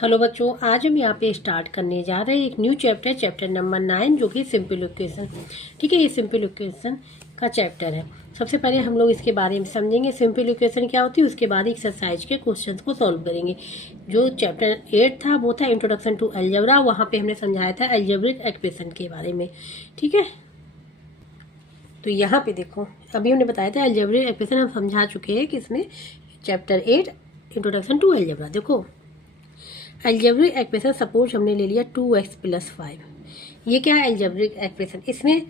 Hello बच्चों, आज हम यहाँ पे स्टार्ट करने जा रहे हैं एक न्यू चैप्टर, चैप्टर नंबर 9, जो कि सिंपल इक्वेशन। ठीक है, ये सिंपल इक्वेशन का चैप्टर है। सबसे पहले हम लोग इसके बारे में समझेंगे सिंपल इक्वेशन क्या होती है, उसके बाद एक्सरसाइज के क्वेश्चन को सॉल्व करेंगे। जो चैप्टर 8 था वो था इंट्रोडक्शन टू अलजेब्रा। वहाँ पे हमने समझाया था अलजेब्रिक एक्सप्रेशन के बारे में। ठीक है, तो यहाँ पे देखो, अभी हमने बताया था अलजेब्रिक एक्सप्रेशन हम समझा चुके हैं किसमें, चैप्टर 8 इंट्रोडक्शन टू अलजेब्रा। देखो अलजेब्रिक एक्सप्रेशन, सपोज हमने ले लिया 2x + 5। ये क्या है अलजेब्रिक एक्सप्रेशन। इसमें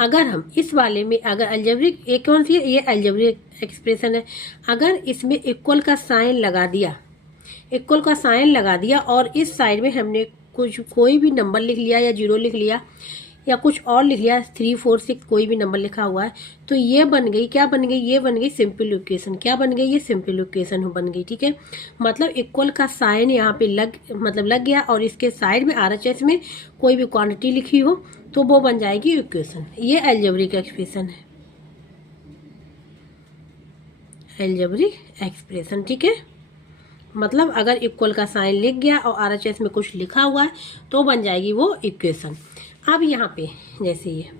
अगर हम इस वाले में अगर अलजेब्रिक, ये कौन सी है, ये अलजेब्रिक एक्सप्रेशन है। अगर इसमें इक्वल का साइन लगा दिया, इक्वल का साइन लगा दिया और इस साइड में हमने कोई भी नंबर लिख लिया या 0 लिख लिया या कुछ और लिख लिया, 3, 4, 6 कोई भी नंबर लिखा हुआ है, तो ये बन गई, क्या बन गई, ये बन गई सिंपल इक्वेशन। क्या बन गई, ये सिंपल इक्वेशन बन गई। ठीक है, मतलब इक्वल का साइन यहाँ पे लग गया और इसके साइड में RHS में कोई भी क्वांटिटी लिखी हो तो वो बन जाएगी इक्वेशन। ये अलजेब्रिक एक्सप्रेशन है, अलजेब्रिक एक्सप्रेशन। ठीक है, मतलब अगर इक्वल का साइन लिख गया और RHS में कुछ लिखा हुआ है तो बन जाएगी वो इक्वेशन। अब यहाँ पे जैसे ये,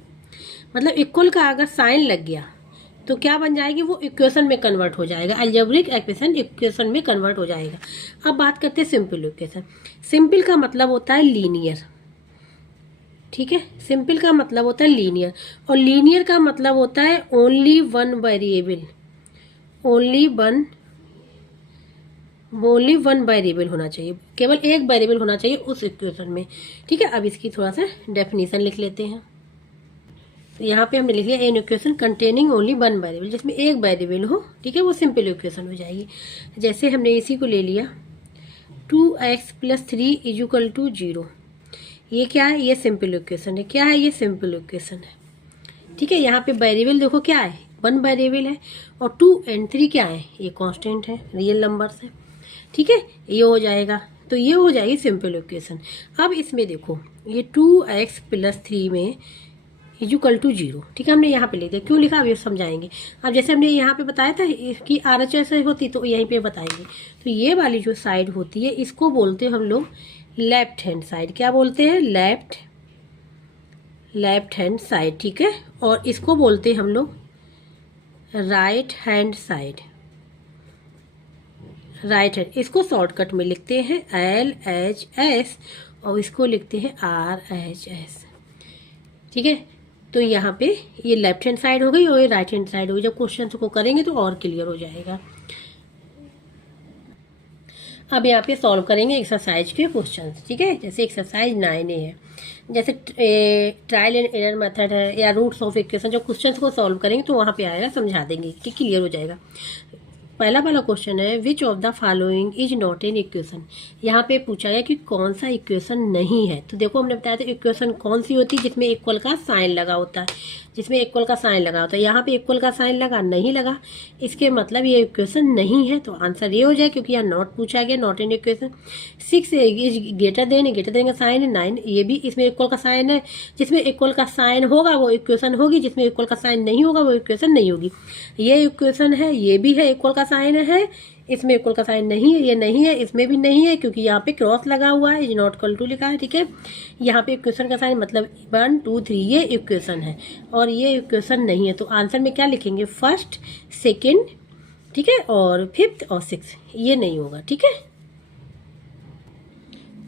मतलब इक्वल का अगर साइन लग गया तो क्या बन जाएगी, वो इक्वेशन में कन्वर्ट हो जाएगा। अलजेब्रिक एक्सप्रेशन इक्वेशन में कन्वर्ट हो जाएगा। अब बात करते हैं सिंपल इक्वेशन। सिंपल का मतलब होता है लीनियर। ठीक है, सिंपल का मतलब होता है लीनियर, और लीनियर का मतलब होता है only one variable, only one variable होना चाहिए, केवल एक वेरिएबल होना चाहिए उस इक्वेशन में। ठीक है, अब इसकी थोड़ा सा डेफिनेशन लिख लेते हैं। तो यहाँ पे हमने लिख लिया an equation containing only one variable, जिसमें एक वेरिएबल हो। ठीक है, वो सिंपल इक्वेशन हो जाएगी। जैसे हमने इसी को ले लिया 2x + 3 = 0। ये क्या है, ये सिंपल इक्वेशन है। क्या है, ये सिंपल इक्वेशन है। ठीक है, यहाँ पे वेरिएबल देखो क्या है, वन वेरिएबल है, और 2 और 3 क्या है, ये कांस्टेंट है, रियल नंबर्स है। ठीक है, ये हो जाएगा, तो ये हो जाएगी सिंपल इक्वेशन। अब इसमें देखो ये 2x + 3 में = 0। ठीक है, हमने यहाँ पे लिख दिया, क्यों लिखा अभी समझाएंगे। अब जैसे हमने यहाँ पे बताया था कि RHS होती तो यहीं पे बताएंगे। तो ये वाली जो साइड होती है इसको बोलते हैं हम लोग लेफ्ट हैंड साइड। क्या बोलते हैं, लेफ्ट हैंड साइड। ठीक है, और इसको बोलते हैं हम लोग right hand side, right hand. इसको शॉर्टकट में लिखते हैं LHS और इसको लिखते हैं RHS। ठीक है, तो यहाँ पे ये लेफ्ट हैंड साइड हो गई और ये राइट हैंड साइड हो गई। जब क्वेश्चन को करेंगे तो और क्लियर हो जाएगा। अब यहाँ पे सॉल्व करेंगे एक्सरसाइज के क्वेश्चन। ठीक है, जैसे एक्सरसाइज 9A है, जैसे ट्रायल एंड एरर मेथड है या रूट्स ऑफ इक्वेशन। जब क्वेश्चन को सॉल्व करेंगे तो वहाँ पे आएगा, समझा देंगे कि क्लियर हो जाएगा। पहला वाला क्वेश्चन है which of the following is not an equation. यहाँ पे पूछा गया कि कौन सा इक्वेशन नहीं है। तो देखो हमने बताया था इक्वेशन कौन सी होती है, जिसमें इक्वल का साइन लगा होता है, जिसमें इक्वल का साइन लगा होता है। यहाँ पे इक्वल का साइन लगा नहीं लगा, इसके मतलब ये इक्वेशन नहीं है। तो आंसर ये हो जाए, क्योंकि यहाँ नॉट पूछा गया, not an equation. 6 is greater than का साइन है 9, ये भी इसमें इक्वल का साइन है। जिसमें इक्वल का साइन होगा वो इक्वेशन होगी, जिसमें इक्वल का साइन नहीं होगा वो इक्वेशन नहीं होगी। ये इक्वेशन है, ये भी है, इक्वल का साइन है, इसमें इक्वल का साइन नहीं है, ये नहीं है, इसमें भी नहीं है, क्योंकि यहाँ पे क्रॉस लगा हुआ है, इज नॉट इक्वल टू लिखा है। ठीक है, यहाँ पे इक्वेशन का साइन मतलब 1, 2, 3 ये इक्वेशन है और ये इक्वेशन नहीं है। तो आंसर में क्या लिखेंगे, फर्स्ट, सेकंड, ठीक है, और फिफ्थ और सिक्स, ये नहीं होगा। ठीक है,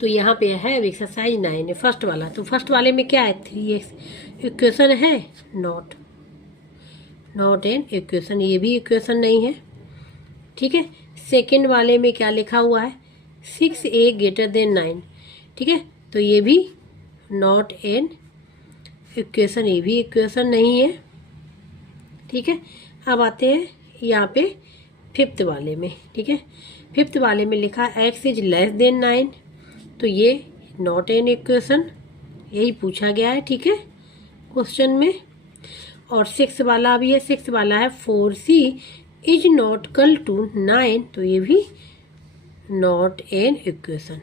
तो यहाँ पे है एक्सरसाइज 9 है, फर्स्ट वाला। तो फर्स्ट वाले में क्या है, 3x इक्वेशन है, नॉट एन इक्वेशन, ये भी इक्वेशन नहीं है। ठीक है, सेकंड वाले में क्या लिखा हुआ है, 6a > 9। ठीक है, तो ये भी नॉट एन इक्वेशन, ये भी इक्वेशन नहीं है। ठीक है, अब आते हैं यहाँ पे फिफ्थ वाले में। ठीक है, फिफ्थ वाले में लिखा x = 9, तो ये नॉट एन इक्वेशन, यही पूछा गया है। ठीक है, क्वेश्चन में। और 6 वाला भी है, 6 वाला है 4c is not equal to 9, तो ये भी नॉट एन इक्वेशन।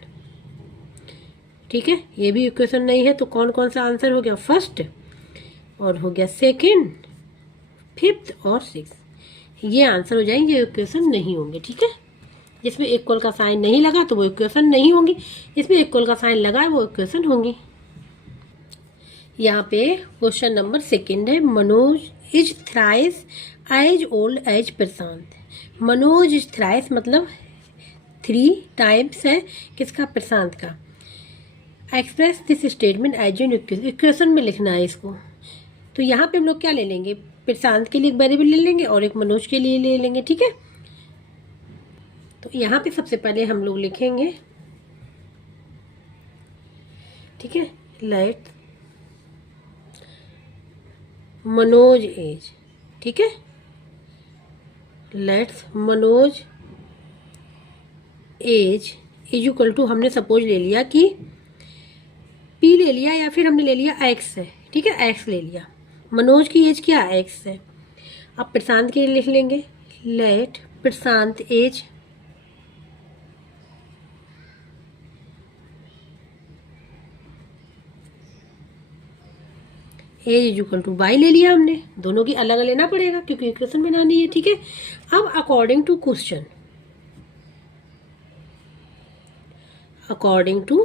ठीक है, ये भी इक्वेशन नहीं है। तो कौन कौन सा आंसर हो गया, फर्स्ट और हो गया सेकंड, फिफ्थ और सिक्स, ये आंसर हो जाएंगे, ये इक्वेशन नहीं होंगे। ठीक है, जिसमें इक्वल का साइन नहीं लगा तो वो इक्वेशन नहीं होंगी, जिसमें इक्वल का साइन लगा है वो इक्वेशन होंगी। यहाँ पे क्वेश्चन नंबर 2 है, Manoj is thrice as old as Prashant. Manoj is thrice मतलब 3 टाइम्स है किसका, प्रशांत का। Express this statement as an equation में लिखना है इसको। तो यहाँ पे हम लोग क्या ले लेंगे, प्रशांत के लिए एक वेरिएबल ले लेंगे और एक मनोज के लिए ले लेंगे, ठीक है। तो यहाँ पे सबसे पहले हम लोग लिखेंगे, ठीक है, लेट मनोज एज, ठीक है, let's Manoj age is equal to, हमने सपोज ले लिया कि पी ले लिया या फिर हमने ले लिया एक्स है, ठीक है, एक्स ले लिया। मनोज की एज क्या, एक्स है। अब प्रशांत के लिए लिख लेंगे, let Prashant age is equal to Y ले लिया हमने, दोनों की अलग लेना पड़ेगा क्योंकि इक्वेशन बनानी है, ठीक है। अब according to question, according to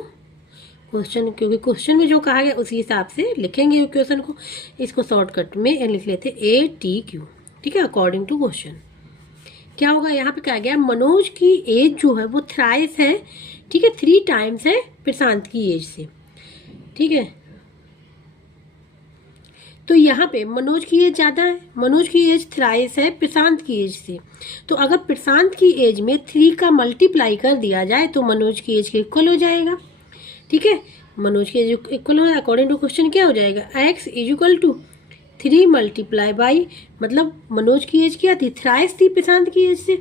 question, क्योंकि क्वेश्चन में जो कहा गया उसी हिसाब से लिखेंगे इक्वेशन को। इसको शॉर्टकट में लिख लेते ATQ, ठीक है, अकॉर्डिंग टू क्वेश्चन। क्या होगा, यहाँ पे क्या गया, मनोज की एज जो है वो थ्राइस है, ठीक है, 3 टाइम्स है प्रशांत की एज से, ठीक है। तो यहाँ पे मनोज की एज ज़्यादा है, मनोज की एज थ्राइस है प्रशांत की एज से। तो अगर प्रशांत की एज में 3 का मल्टीप्लाई कर दिया जाए तो मनोज की एज के इक्वल हो जाएगा, ठीक है। मनोज की एज इक्वल हो, अकॉर्डिंग टू क्वेश्चन क्या हो जाएगा, x is equal to 3 multiply by, मतलब मनोज की एज क्या थी, थ्राइस थी प्रशांत की एज से।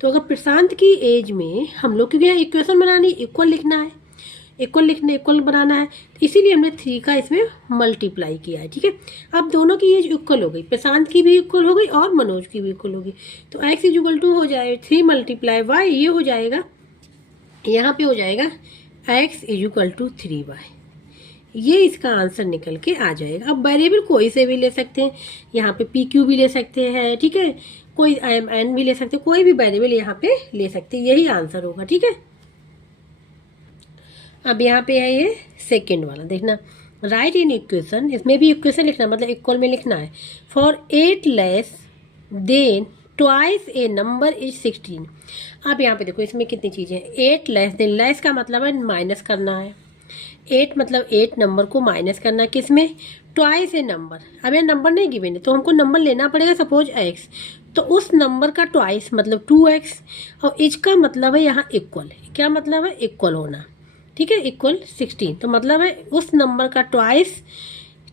तो अगर प्रशांत की एज में हम लोग क्योंकि इक्वेशन बनानी, इक्वल लिखना है, इक्वल बनाना है, तो इसीलिए हमने 3 का इसमें मल्टीप्लाई किया है, ठीक है। अब दोनों की एज इक्वल हो गई, प्रशांत की भी इक्वल हो गई और मनोज की भी इक्वल हो गई। तो x इज इक्वल टू हो जाएगा 3 मल्टीप्लाई वाई, ये हो जाएगा, यहाँ पे हो जाएगा x is equal to 3y। ये इसका आंसर निकल के आ जाएगा। अब वेरिएबल कोई से भी ले सकते हैं, यहाँ पे PQ भी ले सकते हैं, ठीक है, कोई IMN भी ले सकते हैं, कोई भी वेरिएबल यहाँ पे ले सकते हैं, यही आंसर होगा, ठीक है। अब यहाँ पे है ये सेकेंड वाला, देखना, राइट इन इक्वेशन, इसमें भी इक्वेशन लिखना मतलब इक्वल में लिखना है। For 8 less than twice A number is 16। अब यहाँ पे देखो इसमें कितनी चीज़ें हैं, 8 लेस देन, लेस का मतलब है माइनस करना है, 8 मतलब 8 नंबर को माइनस करना है, किसमें, ट्वाइस ए नंबर। अब ये नंबर नहीं गिवन है तो हमको नंबर लेना पड़ेगा, सपोज x, तो उस नंबर का ट्वाइस मतलब 2x, और इज का मतलब है यहाँ इक्वल, क्या मतलब है, इक्वल होना, ठीक है, इक्वल 16, तो मतलब है उस नंबर का ट्वाइस,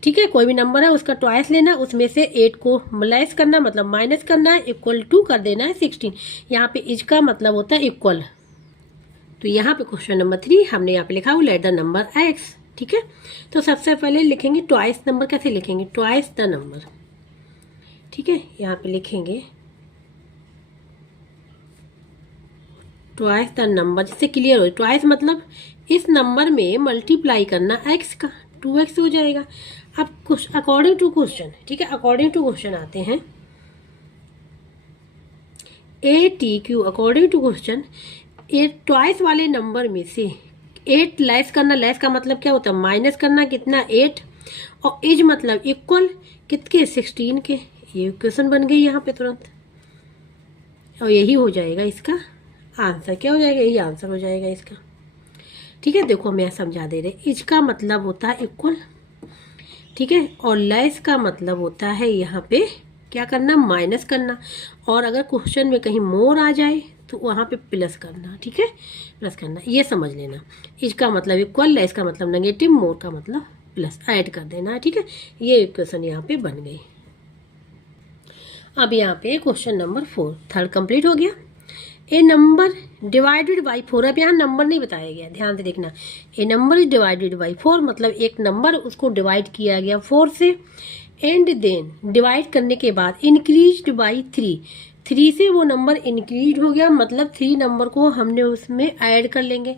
ठीक है, कोई भी नंबर है उसका ट्वाइस लेना, उसमें से 8 को लेस करना मतलब माइनस करना है, इक्वल टू कर देना है 16। यहाँ पे इज का मतलब होता है इक्वल। तो यहाँ पे क्वेश्चन नंबर 3 हमने यहाँ पे लिखा हुआ लेट द नंबर x, ठीक है। तो सबसे पहले लिखेंगे ट्वाइस नंबर, कैसे लिखेंगे, ट्वाइस द नंबर, ठीक है, यहाँ पे लिखेंगे ट्वाइस द नंबर, जिससे क्लियर हो, ट्वाइस मतलब इस नंबर में मल्टीप्लाई करना x का, 2x हो जाएगा। अब कुछ अकॉर्डिंग टू क्वेश्चन, ठीक है, अकॉर्डिंग टू क्वेश्चन आते हैं, ATQ अकॉर्डिंग टू क्वेश्चन, ये ट्वाइस वाले नंबर में से 8 लेस करना, लेस का मतलब क्या होता है, माइनस करना, कितना, 8, और एज मतलब इक्वल कितने, 16 के। ये क्वेश्चन बन गई यहाँ पे तुरंत, और यही हो जाएगा इसका आंसर, क्या हो जाएगा, यही आंसर हो जाएगा इसका, ठीक है। देखो हम यहाँ समझा दे रहे, इज का मतलब होता है इक्वल, ठीक है, और लेस का मतलब होता है यहाँ पे क्या करना, माइनस करना, और अगर क्वेश्चन में कहीं मोर आ जाए तो वहाँ पे प्लस करना, ठीक है, प्लस करना, ये समझ लेना। इज का मतलब इक्वल, लेस का मतलब नेगेटिव, मोर का मतलब प्लस, ऐड कर देना, ठीक है। ये इक्वेशन यहाँ पे बन गई। अब यहाँ पे क्वेश्चन नंबर 4 थर्ड कंप्लीट हो गया। ए नंबर डिवाइडेड बाई 4, अब यहाँ नंबर नहीं बताया गया, ध्यान से देखना, ए नंबर इज डिवाइडेड बाई 4 मतलब एक नंबर उसको डिवाइड किया गया 4 से, एंड देन डिवाइड करने के बाद इंक्रीज बाई 3 से वो नंबर इंक्रीज हो गया, मतलब 3 नंबर को हमने उसमें ऐड कर लेंगे।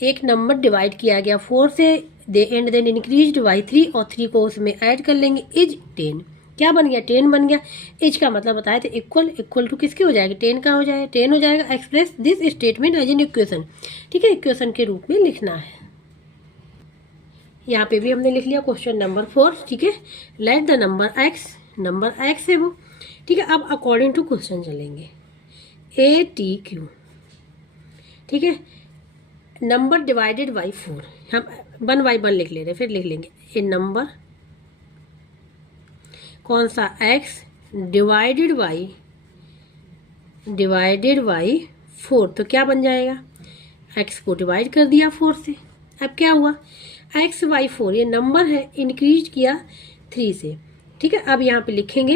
एक नंबर डिवाइड किया गया 4 से, एंड देन इंक्रीज बाई 3 और 3 को उसमें ऐड कर लेंगे, इज 10, क्या बन गया, 10 बन गया। एज का मतलब बताया था इक्वल टू किसके हो जाएगा, 10 का हो जाएगा, 10 हो जाएगा। Express this statement as an equation, ठीक है, इक्वेशन के रूप में लिखना है। यहाँ पे भी हमने लिख लिया क्वेश्चन नंबर 4, ठीक है। लेट द नंबर एक्स है वो, ठीक है। अब अकॉर्डिंग टू क्वेश्चन चलेंगे, ए टी क्यू, ठीक है। नंबर डिवाइडेड बाई 4, हम 1 बाई 1 लिख ले रहे, फिर लिख लेंगे ए नंबर कौन सा, एक्स डिवाइडेड बाई 4, तो क्या बन जाएगा, एक्स को डिवाइड कर दिया 4 से। अब क्या हुआ, एक्स बाई 4, ये नंबर है, इंक्रीज किया 3 से, ठीक है। अब यहाँ पे लिखेंगे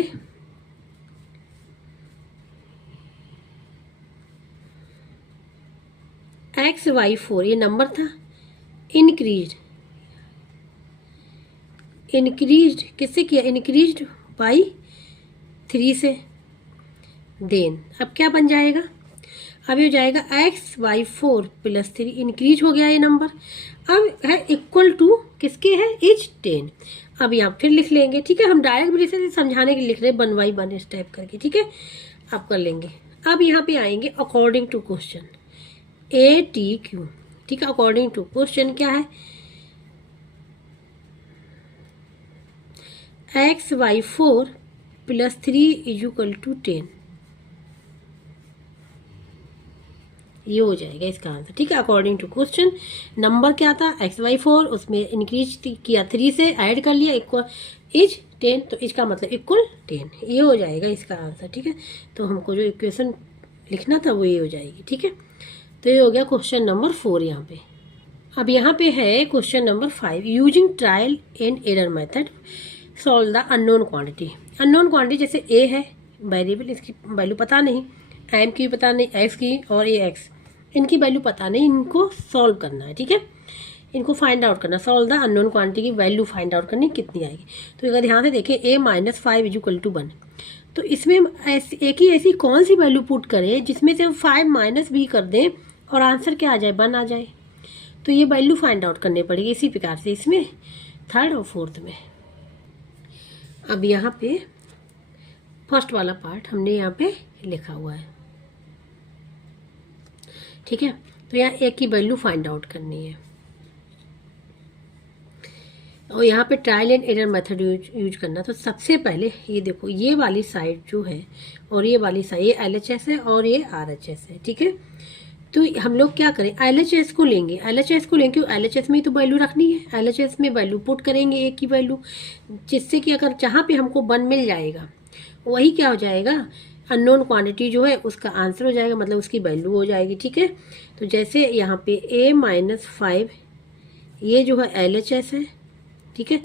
एक्स बाई 4, ये नंबर था, इंक्रीज किससे किया, इंक्रीज बाई 3 से। देन अब क्या बन जाएगा, अब ये हो जाएगा एक्स बाई 4 प्लस 3, इंक्रीज हो गया ये नंबर। अब है इक्वल टू किसके है, इज 10। अब यहाँ फिर लिख लेंगे, ठीक है। हम डायरेक्ट भी से समझाने के लिए लिख रहे हैं, 1 बाई 1 इस टाइप करके, ठीक है। अब कर लेंगे। अब यहाँ पे आएंगे according to question, A T Q, ठीक है। अकॉर्डिंग टू क्वेश्चन क्या है, X by 4 plus 3 is equal to 10, ये हो जाएगा इसका आंसर, ठीक है। अकॉर्डिंग टू क्वेश्चन नंबर क्या था, एक्स बाई 4, उसमें इंक्रीज किया 3 से, ऐड कर लिया, इक्वल इज 10, तो इसका मतलब इक्वल 10, ये हो जाएगा इसका आंसर, ठीक है। तो हमको जो इक्वेशन लिखना था वो ये हो जाएगी, ठीक है। तो ये हो गया क्वेश्चन नंबर 4 यहाँ पे। अब यहाँ पे है question number 5, using trial and error method solve the unknown quantity. Unknown quantity जैसे ए है वेरिएबल, इसकी वैल्यू पता नहीं, एम की भी पता नहीं, एक्स की और ए एक्स, इनकी वैल्यू पता नहीं, इनको सॉल्व करना है, ठीक है। इनको फाइंड आउट करना, सॉल्व द अननोन क्वांटिटी की वैल्यू फाइंड आउट करनी कितनी आएगी। तो अगर ध्यान से देखें a minus 5 is equal to 1, तो इसमें एक ही ऐसी कौन सी वैल्यू पुट करें जिसमें से 5 माइनस भी कर दें और आंसर क्या आ जाए, 1 आ जाए। तो ये वैल्यू फाइंड आउट करनी पड़ेगी इसी प्रकार से, इसमें 3rd और 4th में। अब यहाँ पे फर्स्ट वाला पार्ट हमने यहाँ पे लिखा हुआ है, ठीक है। तो यहाँ ए की वैल्यू फाइंड आउट करनी है और यहाँ पे trial and error method use करना। तो सबसे पहले ये देखो, ये वाली साइड जो है और ये वाली साइड, ये LHS है और ये RHS है, ठीक है। तो हम लोग क्या करें, LHS को लेंगे, क्योंकि LHS में ही तो वैल्यू रखनी है। LHS में वैल्यू पुट करेंगे ए की वैल्यू, जिससे कि अगर जहाँ पे हमको 1 मिल जाएगा वही क्या हो जाएगा, अननोन क्वांटिटी जो है उसका आंसर हो जाएगा, मतलब उसकी वैल्यू हो जाएगी, ठीक है। तो जैसे यहाँ पे a माइनस 5, ये जो है LHS है, ठीक है,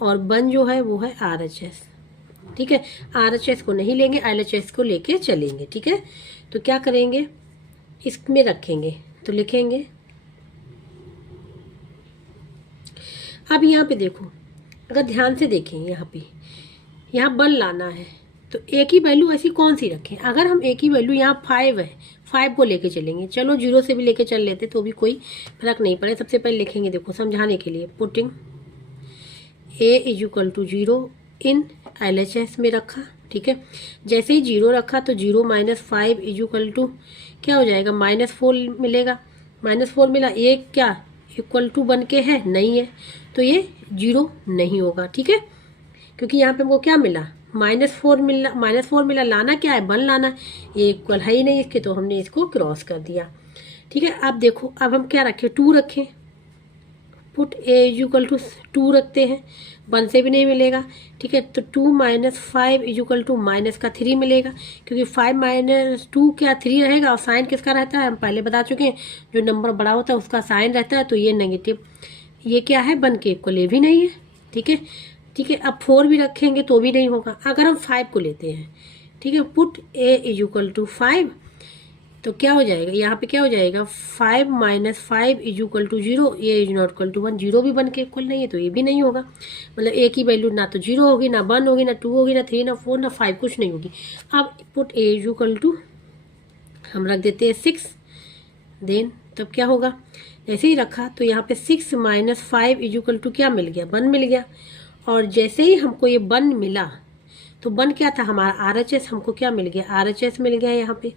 और 1 जो है वो है RHS, ठीक है। RHS को नहीं लेंगे, LHS को लेके चलेंगे, ठीक है। तो क्या करेंगे, इसमें रखेंगे, तो लिखेंगे। अब यहाँ पे देखो, अगर ध्यान से देखें, यहाँ 1 लाना है, तो ए की वैल्यू ऐसी कौन सी रखें। अगर हम ए की वैल्यू यहाँ 5 है, 5 को लेके चलेंगे, चलो 0 से भी लेके चल लेते तो भी कोई फर्क नहीं पड़े। सबसे पहले लिखेंगे, देखो समझाने के लिए, putting A is equal to 0 in LHS में रखा, ठीक है। जैसे ही 0 रखा तो 0 माइनस 5 इज इक्वल टू क्या हो जाएगा, -4 मिलेगा, -4 मिला, ये क्या इक्वल टू 1 के है, नहीं है, तो ये 0 नहीं होगा, ठीक है। क्योंकि यहाँ पे हमको क्या मिला, -4 मिला, लाना क्या है, 1 लाना, ये इक्वल है ही नहीं इसके, तो हमने इसको क्रॉस कर दिया, ठीक है। अब देखो, अब हम क्या रखें, 2 रखें, put A is equal to 2 रखते हैं, 1 से भी नहीं मिलेगा, ठीक है। तो 2 minus 5 is equal to minus का 3 मिलेगा, क्योंकि 5 माइनस 2 क्या 3 रहेगा, और साइन किसका रहता है हम पहले बता चुके हैं, जो नंबर बड़ा होता है उसका साइन रहता है, तो ये नेगेटिव, ये क्या है 1 के इक्वल, ये भी नहीं है, ठीक है, ठीक है। अब 4 भी रखेंगे तो भी नहीं होगा। अगर हम 5 को लेते हैं, ठीक है, put A is equal to 5, तो क्या हो जाएगा, यहाँ पे क्या हो जाएगा, 5 माइनस 5 इज इक्वल टू 0, ये इज नॉट इक्वल टू 1, 0 भी 1 के इक्वल नहीं है, तो ये भी नहीं होगा। मतलब ए की वैल्यू ना तो 0 होगी, ना 1 होगी, ना 2 होगी, ना 3, ना 4, ना 5, कुछ नहीं होगी। अब put A is equal to हम रख देते हैं 6, देन तब क्या होगा, जैसे ही रखा तो यहाँ पे 6 माइनस 5 इज इक्वल टू क्या मिल गया, 1 मिल गया। और जैसे ही हमको ये 1 मिला तो वन क्या था हमारा RHS, हमको क्या मिल गया RHS मिल गया, यहाँ पे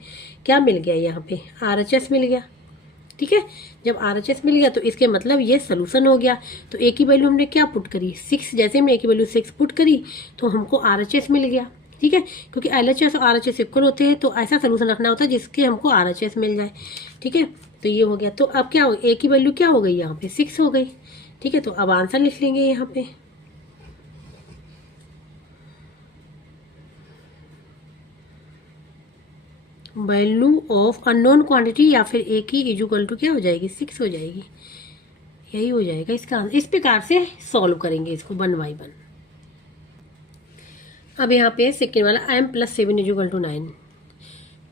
क्या मिल गया, यहाँ पे RHS मिल गया। ठीक है, जब RHS मिल गया तो इसके मतलब ये सोल्यूशन हो गया। तो ए की वैल्यू हमने क्या पुट करी 6, जैसे हमने ए की वैल्यू 6 पुट करी तो हमको RHS मिल गया। ठीक है, क्योंकि LHS और RHS इक्वल होते हैं तो ऐसा सोल्यूशन रखना होता है जिसके हमको RHS मिल जाए। ठीक है, तो ये हो गया। तो अब क्या हो, ए की वैल्यू क्या हो गई, यहाँ पे 6 हो गई। ठीक है, तो अब आंसर लिख लेंगे यहाँ पे। वैल्यू ऑफ अननोन क्वांटिटी या फिर ए की इक्वल टू क्या हो जाएगी 6 हो जाएगी, यही हो जाएगा इसका आंसर। इस प्रकार से सॉल्व करेंगे इसको 1 बाई 1। अब यहाँ पे सेकेंड वाला m + 7 = 9।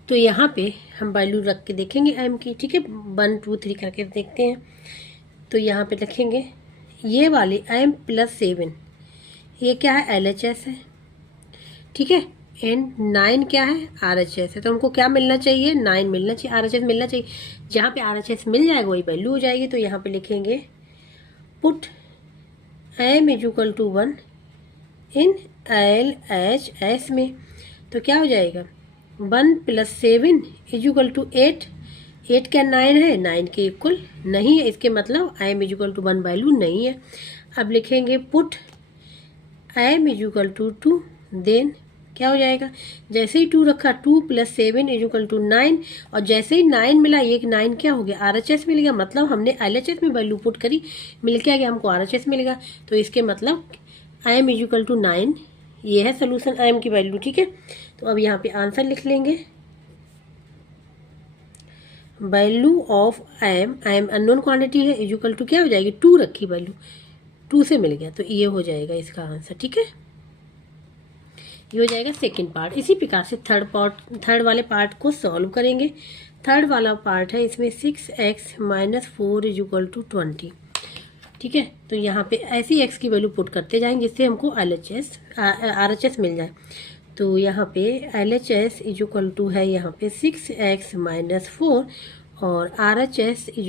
तो यहाँ पे हम वैल्यू रख के देखेंगे m की। ठीक है, 1 2 3 करके देखते हैं। तो यहाँ पे लिखेंगे ये वाले m + 7, ये क्या है LHS है। ठीक है, एंड 9 क्या है RHS है। तो हमको क्या मिलना चाहिए 9 मिलना चाहिए, RHS मिलना चाहिए। जहाँ पे RHS मिल जाएगा वही वैल्यू हो जाएगी। तो यहाँ पे लिखेंगे पुट m = 1 इन LHS में। तो क्या हो जाएगा 1 + 7 = 8। 8 क्या 9 है, 9 के इक्वल नहीं है, इसके मतलब m = 1 वैल्यू नहीं है। अब लिखेंगे पुट m = 2, देन क्या हो जाएगा, जैसे ही 2 रखा 2 + 7 = 9, और जैसे ही 9 मिला, एक 9 क्या हो गया RHS मिल गया। मतलब हमने LHS में वैल्यू पुट करी, मिल क्या गया हमको RHS मिल गया। तो इसके मतलब m = 9, ये है सोल्यूशन m की वैल्यू। ठीक है, तो अब यहाँ पे आंसर लिख लेंगे। Value of m unknown quantity है, इक्वल टू क्या हो जाएगी 2 रखी वैल्यू, 2 से मिल गया। तो ये हो जाएगा इसका आंसर। ठीक है, ये हो जाएगा सेकंड पार्ट। इसी प्रकार से थर्ड वाले पार्ट को सॉल्व करेंगे। थर्ड वाला पार्ट है, इसमें 6x - 4 = 20। ठीक है, तो यहाँ पे ऐसी x की वैल्यू पुट करते जाएंगे जिससे हमको RHS मिल जाए। तो यहाँ पे LHS = है यहाँ पे 6x - 4 और RHS =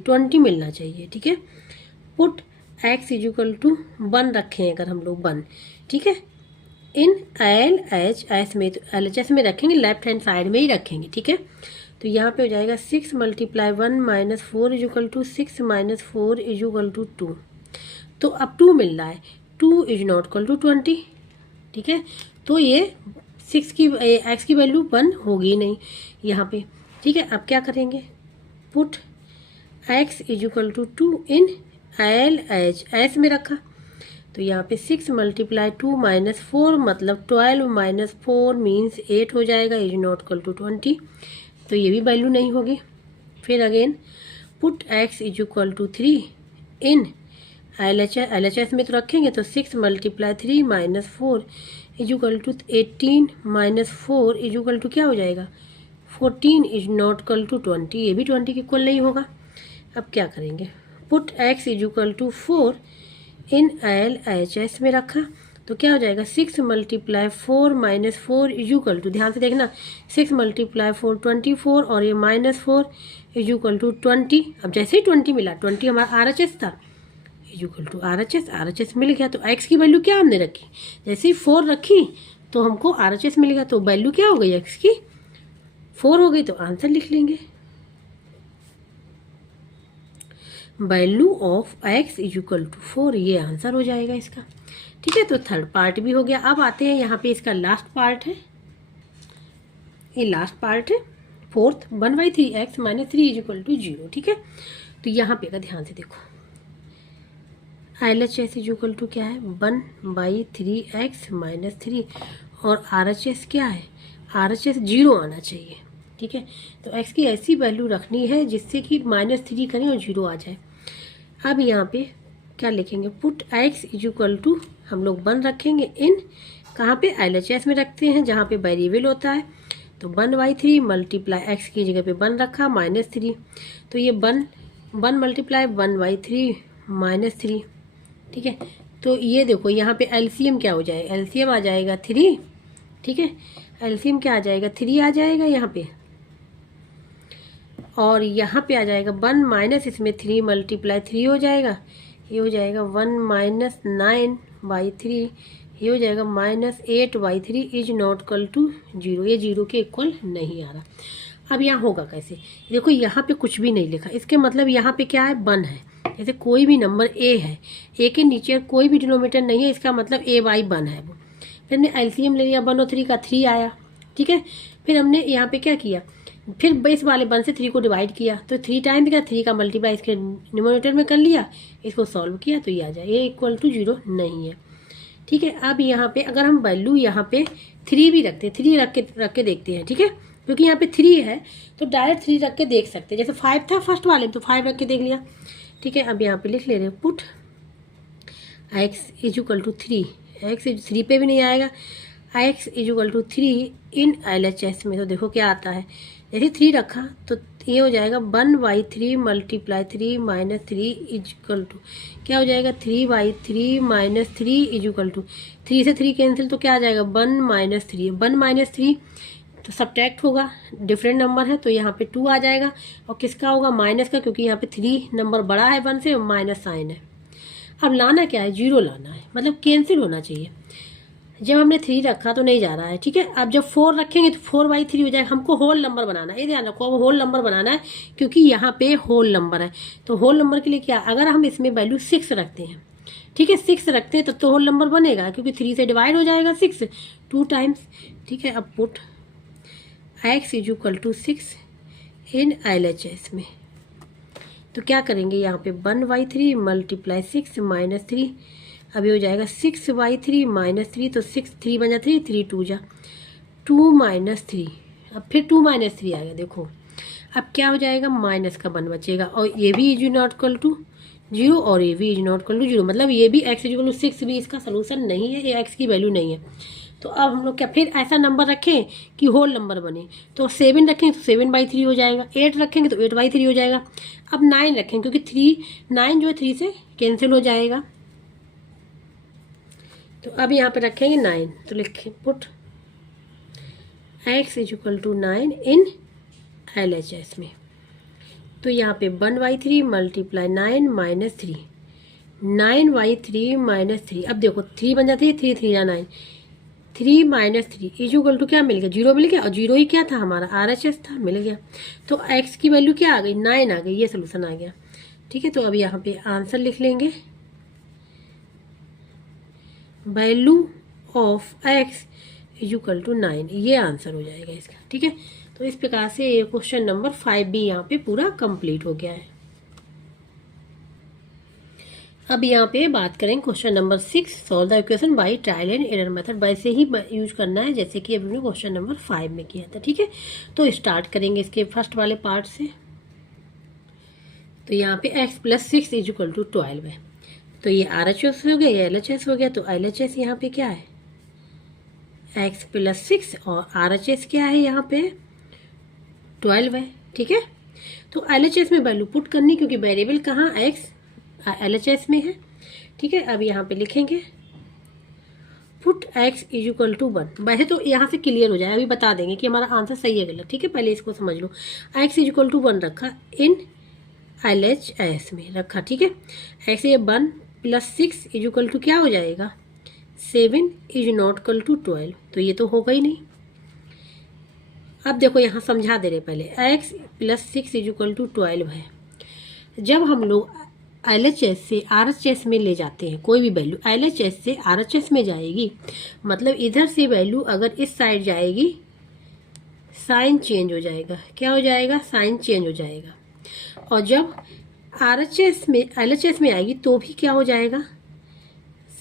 20 मिलना चाहिए। ठीक है, पुट x = 1 रखें अगर हम लोग 1। ठीक है, इन LHS में, तो LHS में रखेंगे, लेफ्ट हैंड साइड में ही रखेंगे। ठीक है, तो यहाँ पे हो जाएगा 6 × 1 - 4 = 6 - 4 = 2। तो अब 2 मिल रहा है, 2 = not equal to 20। ठीक है, तो ये 6 की x की वैल्यू 1 होगी नहीं यहाँ पे। ठीक है, अब क्या करेंगे, पुट x = 2 इन LHS में रखा। तो यहाँ पे 6 × 2 - 4 मतलब 12 - 4 मीन्स 8 हो जाएगा, इज नॉट इक्वल टू 20। तो ये भी वैल्यू नहीं होगी। फिर again put x = 3 in LHS में तो रखेंगे, तो 6 × 3 - 4 = 18 - 4 = क्या हो जाएगा 14, इज नॉट इक्वल टू 20। ये भी 20 के इक्वल नहीं होगा। अब क्या करेंगे, पुट x = 4 इन LHS में रखा। तो क्या हो जाएगा 6 × 4 - 4 = ध्यान से देखना, 6 × 4 24 और ये -4 = 20। अब जैसे ही 20 मिला, 20 हमारा RHS था, RHS मिल गया। तो x की वैल्यू क्या हमने रखी, जैसे ही 4 रखी तो हमको RHS मिल गया। तो वैल्यू क्या हो गई x की 4 हो गई। तो आंसर लिख लेंगे, वैल्यू ऑफ x = 4, ये आंसर हो जाएगा इसका। ठीक है, तो थर्ड पार्ट भी हो गया। अब आते हैं यहाँ पे, इसका लास्ट पार्ट है, ये लास्ट पार्ट है फोर्थ, 1/3x - 3 = 0। ठीक है, तो यहाँ पे अगर ध्यान से देखो, LHS = क्या है 1/3x - 3 और RHS क्या है, RHS 0 आना चाहिए। ठीक है, तो x की ऐसी वैल्यू रखनी है जिससे कि -3 करें और 0 आ जाए। अब यहाँ पे क्या लिखेंगे, पुट x = हम लोग 1 रखेंगे इन, कहाँ पे LHS में रखते हैं जहाँ पे वेरिएबल होता है। तो 1/3 × x की जगह पे 1 रखा -3। तो ये 1 × 1/3 -3। ठीक है, तो ये देखो यहाँ पे LCM क्या हो जाएगा, LCM आ जाएगा 3। ठीक है, LCM क्या आ जाएगा 3 आ जाएगा यहाँ पे, और यहाँ पे आ जाएगा 1 माइनस इसमें 3 × 3 हो जाएगा, ये हो जाएगा 1 - 9/3, ये हो जाएगा -8y3 is not equal to 0। ये 0 के इक्वल नहीं आ रहा। अब यहाँ होगा कैसे, देखो यहाँ पे कुछ भी नहीं लिखा, इसके मतलब यहाँ पे क्या है, 1 है। जैसे कोई भी नंबर a है, a के नीचे कोई भी डिनोमिनेटर नहीं है, इसका मतलब a/1 है वो। फिर हमने एलसीएम ले लिया, 1 और 3 का 3 आया, ठीक है। फिर हमने यहाँ पे क्या किया, फिर बेस वाले 1 से 3 को डिवाइड किया, तो 3 टाइम का 3 का मल्टीप्लाई इसके न्यूमरेटर में कर लिया, इसको सॉल्व किया तो ये आ जाए, ये इक्वल टू 0 नहीं है, ठीक है। अब यहाँ पे अगर हम वैल्यू यहाँ पे 3 भी रखते हैं, 3 रख के देखते हैं, ठीक है, क्योंकि यहाँ पे 3 है तो डायरेक्ट 3 रख के देख सकते हैं। जैसे 5 था फर्स्ट वाले में तो 5 रख के देख लिया, ठीक है। अब यहाँ पे लिख ले रहे हैं put x is equal to 3, x 3 पे भी नहीं आएगा, x is equal to 3 in LHS में। तो देखो क्या आता है, जैसे 3 रखा तो ये हो जाएगा 1/3 multiply 3 minus 3 is equal to क्या हो जाएगा, 3/3 माइनस 3 इज इक्वल टू 3 से 3 कैंसिल तो क्या आ जाएगा, 1 माइनस 3। 1 माइनस 3 तो सब्ट्रैक्ट होगा, डिफरेंट नंबर है तो यहाँ पे 2 आ जाएगा, और किसका होगा, माइनस का, क्योंकि यहाँ पे 3 नंबर बड़ा है 1 से, माइनस साइन है। अब लाना क्या है, 0 लाना है, मतलब कैंसिल होना चाहिए। जब हमने 3 रखा तो नहीं जा रहा है, ठीक है। अब जब 4 रखेंगे तो 4/3 हो जाएगा। हमको होल नंबर बनाना है, ये ध्यान रखो, अब होल नंबर बनाना है क्योंकि यहाँ पे होल नंबर है। तो होल नंबर के लिए क्या, अगर हम इसमें वैल्यू 6 रखते हैं, ठीक है, 6 रखते हैं तो होल नंबर बनेगा, क्योंकि 3 से डिवाइड हो जाएगा 6 2 टाइम्स, ठीक है। अब put x is equal to 6 in LHS में, तो क्या करेंगे, यहाँ पे 1/3 मल्टीप्लाई 6 माइनस 3, अभी हो जाएगा 6/3 माइनस 3, तो 6 3 बन जा 3 3 2 जा 2 माइनस 3, अब फिर 2 माइनस 3 आ गया। देखो अब क्या हो जाएगा, माइनस का 1 बचेगा, और ये भी इज नॉट इक्वल टू 0 और ये भी इज नॉट इक्वल टू 0, मतलब ये भी x इज इक्वल टू 6 भी इसका सोल्यूशन नहीं है, ये x की वैल्यू नहीं है। तो अब हम लोग क्या, फिर ऐसा नंबर रखें कि होल नंबर बने, तो 7 रखेंगे तो 7/3 हो जाएगा, 8 रखेंगे तो 8/3 हो जाएगा। अब 9 रखेंगे क्योंकि 9 जो है 3 से कैंसिल हो जाएगा, तो अब यहाँ पे रखेंगे 9, तो लिखें put x is equal to 9 in LHS में, तो यहाँ पे 1/3 मल्टीप्लाई 9 माइनस 3, 9/3 माइनस 3, अब देखो 3 बन जाती है, 3 3 या 9, 3 माइनस 3 इज इक्वल टू क्या मिल गया, 0 मिल गया, और 0 ही क्या था हमारा, RHS था, मिल गया। तो x की वैल्यू क्या आ गई, 9 आ गई, ये सोल्यूशन आ गया, ठीक है। तो अब यहाँ पे आंसर लिख लेंगे, value of x is equal to 9, ये आंसर हो जाएगा इसका, ठीक है। तो इस प्रकार से ये क्वेश्चन नंबर 5 भी यहाँ पे पूरा कंप्लीट हो गया है। अब यहाँ पे बात करें question number 6, solve the equation by trial and error method. वैसे ही यूज करना है जैसे कि अभी हमने क्वेश्चन नंबर 5 में किया था, ठीक है। तो स्टार्ट करेंगे इसके फर्स्ट वाले पार्ट से। तो यहाँ पे x plus 6 is equal to 12 है, तो ये RHS हो गया, ये LHS हो गया। तो LHS यहाँ पे क्या है, x प्लस 6, और RHS क्या है यहाँ पे 12 है, ठीक है। तो LHS में वैल्यू पुट करनी, क्योंकि वेरिएबल कहाँ x LHS में है, ठीक है। अब यहाँ पे लिखेंगे put x is equal to 1। वैसे तो यहाँ से क्लियर हो जाए, अभी बता देंगे कि हमारा आंसर सही है गलत, ठीक है, पहले इसको समझ लो। x इज इक्वल टू 1 रखा, इन LHS में रखा, ठीक है। x ये 1 प्लस 6 इज इक्वल टू क्या हो जाएगा, 7 इज नॉट इक्वल टू 12, तो ये तो होगा ही नहीं। अब देखो यहाँ समझा दे रहे पहले, x plus 6 is equal to 12 है। जब हम लोग LHS से RHS में ले जाते हैं, कोई भी वैल्यू LHS से RHS में जाएगी, मतलब इधर से वैल्यू अगर इस साइड जाएगी, साइन चेंज हो जाएगा, क्या हो जाएगा, साइन चेंज हो जाएगा। और जब RHS में LHS में आएगी तो भी क्या हो जाएगा,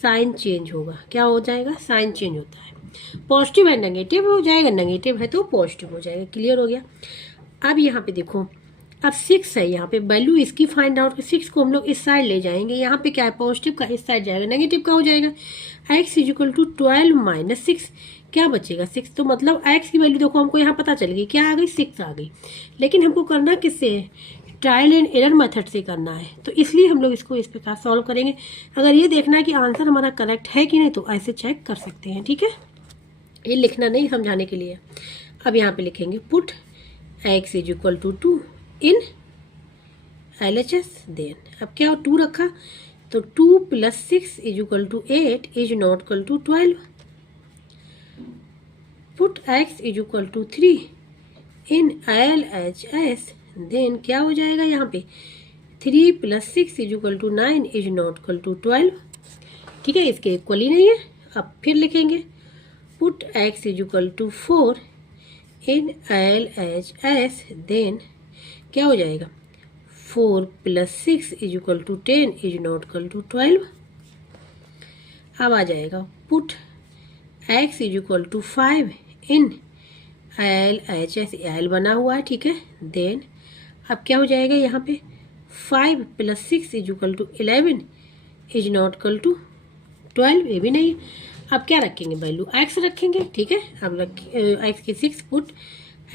साइन चेंज होगा, क्या हो जाएगा, साइन चेंज होता है। पॉजिटिव है नेगेटिव हो जाएगा, नेगेटिव है तो पॉजिटिव हो जाएगा, क्लियर हो गया। अब यहाँ पे देखो, अब 6 है, यहाँ पे वैल्यू इसकी फाइंड आउट, 6 को हम लोग इस साइड ले जाएंगे, यहाँ पे क्या है, पॉजिटिव का इस साइड जाएगा, नेगेटिव का हो जाएगा। x is equal to 12 minus 6, क्या बचेगा 6, तो मतलब x की वैल्यू देखो हमको यहाँ पता चल गई, क्या आ गई, 6 आ गई। लेकिन हमको करना किससे है, ट्रायल एंड एरर मेथड से करना है, तो इसलिए हम लोग इसको इस प्रकार सॉल्व करेंगे। अगर ये देखना है कि आंसर हमारा करेक्ट है कि नहीं, तो ऐसे चेक कर सकते हैं, ठीक है। ये लिखना नहीं, समझाने के लिए। अब यहाँ पे लिखेंगे put x is equal to 2 in LHS, then अब क्या 2 रखा, तो 2 + 6 = 8 is not equal to 12। Put x = 3 in LHS, then क्या हो जाएगा यहाँ पे 3 + 6 = 9 इज नॉट इक्वल टू 12। ठीक है, इसके इक्वल ही नहीं है। अब फिर लिखेंगे put x = 4 in LHS, then क्या हो जाएगा 4 + 6 = 10 इज नॉट इक्वल टू 12। अब आ जाएगा put x = 5 in LHS, L बना हुआ है, ठीक है। देन अब क्या हो जाएगा यहाँ पे 5 + 6 = 11 इज नॉट इक्वल टू 12, ये भी नहीं। अब क्या रखेंगे, वैल्यू x रखेंगे, ठीक है। अब x की 6, put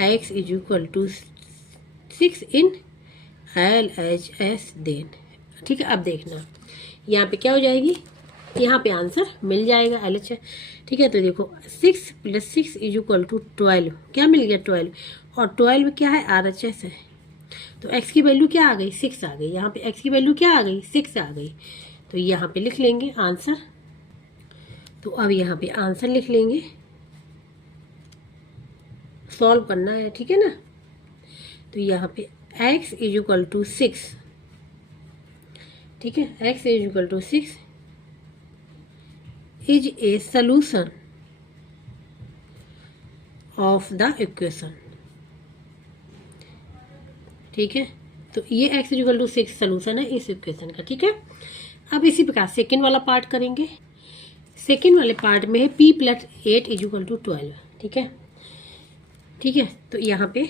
x = 6 in LHS, then ठीक है। अब देखना यहाँ पे क्या हो जाएगी, यहाँ पे आंसर मिल जाएगा LHS, ठीक है। तो देखो 6 + 6 = 12, क्या मिल गया 12, और 12 क्या है RHS है। तो x की वैल्यू क्या आ गई 6 आ गई, यहाँ पे x की वैल्यू क्या आ गई 6 आ गई। तो यहाँ पे लिख लेंगे आंसर। तो अब यहाँ पे आंसर लिख लेंगे, सॉल्व करना है, ठीक है ना। तो यहाँ पे x = 6, ठीक है, x = 6 is a solution of the equation, ठीक है। तो ये x = 6 सोल्यूशन है इस इक्वेशन का, ठीक है। अब इसी प्रकार सेकेंड वाला पार्ट करेंगे। सेकेंड वाले पार्ट में है p + 8 = 12, ठीक है, ठीक है। तो यहाँ पे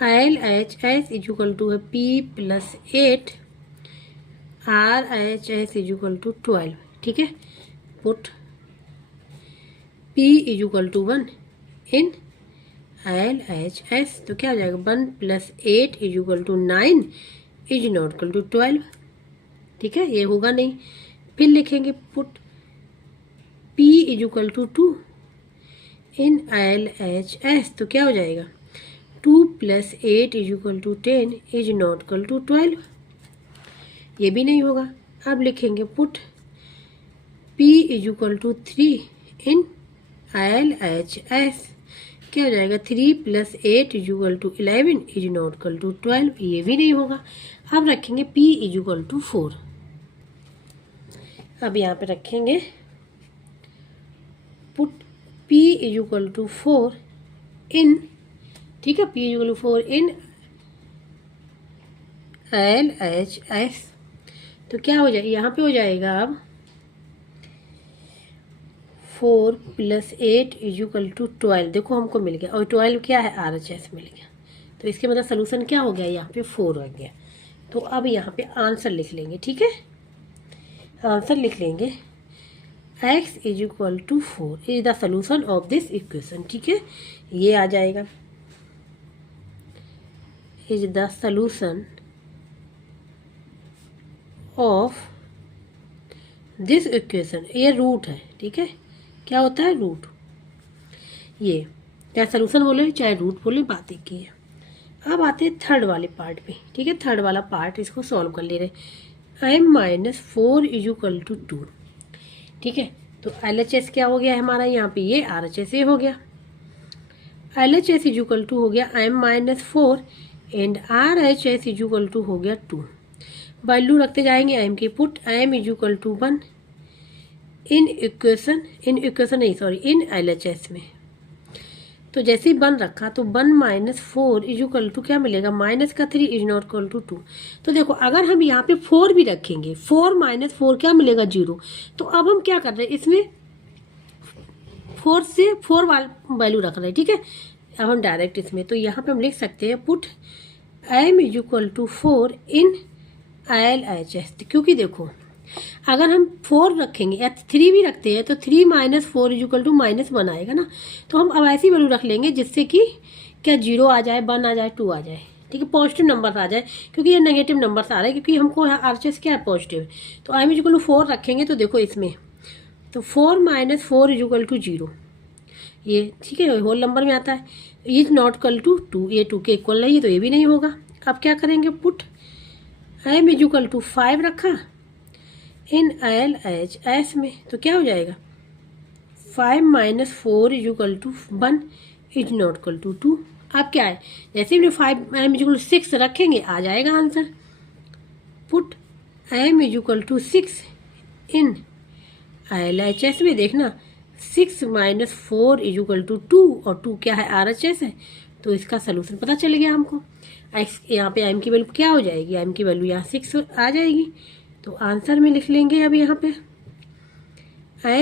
LHS = p + 8 RHS = 12, ठीक है। पुट p = 1 इन LHS, तो क्या हो जाएगा 1 + 8 = 9 इज नॉट इक्वल टू 12, ठीक है, ये होगा नहीं। फिर लिखेंगे पुट p = 2 इन LHS, तो क्या हो जाएगा 2 + 8 = 10 इज नॉट इक्वल टू 12, ये भी नहीं होगा। अब लिखेंगे पुट p = 3 इन LHS, क्या हो जाएगा 3 + 8 = 11 इज नॉट इक्वल टू 12, ये भी नहीं होगा। अब रखेंगे p = 4। अब यहाँ पे रखेंगे पुट p = 4 इन, ठीक है, p = 4 इन LHS, तो क्या हो जाएगा यहाँ पे हो जाएगा अब 4 + 8 = 12, देखो हमको मिल गया, और 12 क्या है RHS मिल गया। तो इसके मतलब सोल्यूशन क्या हो गया, यहाँ पे 4 हो गया। तो अब यहाँ पे आंसर लिख लेंगे, ठीक है। आंसर लिख लेंगे x = 4 is the solution of this equation, ठीक है, ये आ जाएगा is the solution of this equation. ये रूट है, ठीक है, क्या होता है रूट, ये चाहे सोल्यूशन बोले चाहे रूट बोले, बात एक ही है। अब आते हैं थर्ड वाले पार्ट पे, ठीक है। थर्ड वाला पार्ट इसको सॉल्व कर ले रहे, m - 4 = 2, ठीक है। तो LHS क्या हो गया हमारा यहाँ पे, ये RHS हो गया। LHS = हो गया m - 4 एंड RHS = हो गया 2। वैल्यू रखते जाएंगे m की, पुट m = 1 इन इक्वेशन नहीं सॉरी इन LHS में। तो जैसे ही 1 रखा तो 1 - 4 = क्या मिलेगा -3 इज नॉट इक्वल टू 2। तो देखो अगर हम यहाँ पे 4 भी रखेंगे, 4 - 4 क्या मिलेगा 0। तो अब हम क्या कर रहे हैं, इसमें 4 से 4 वैल्यू रख रहे हैं, ठीक है। अब हम डायरेक्ट इसमें, तो यहाँ पे हम लिख सकते हैं पुट m = 4 इन LHS, क्योंकि देखो अगर हम 4 रखेंगे या 3 भी रखते हैं तो 3 - 4 = -1 आएगा ना। तो हम अब ऐसी वैल्यू रख लेंगे जिससे कि क्या 0 आ जाए, 1 आ जाए, 2 आ जाए, ठीक है, पॉजिटिव नंबर आ जाए, क्योंकि ये नेगेटिव नंबर्स आ रहे हैं, क्योंकि हमको RHS क्या है पॉजिटिव। तो m = 4 रखेंगे, तो देखो इसमें तो 4 - 4 = 0, ये ठीक है होल नंबर में आता है, इज नॉट इक्वल टू 2, ये 2 के इक्वल नहीं है, तो ये भी नहीं होगा। अब क्या करेंगे put m is equal to 5 रखा इन एल एच एस में, तो क्या हो जाएगा 5 minus 4 is equal to 1 is not equal to 2। अब क्या है, जैसे हमने 5 m इज इक्वल टू 6 रखेंगे आ जाएगा answer. Put m is equal to 6 in L H S में, देखना 6 माइनस 4 इज इक्वल टू 2 और 2 क्या है आर एच एस है, तो इसका सोल्यूशन पता चल गया हमको। यहाँ पे m की वैल्यू क्या हो जाएगी, m की वैल्यू यहाँ 6 आ जाएगी, तो आंसर में लिख लेंगे अब यहाँ पे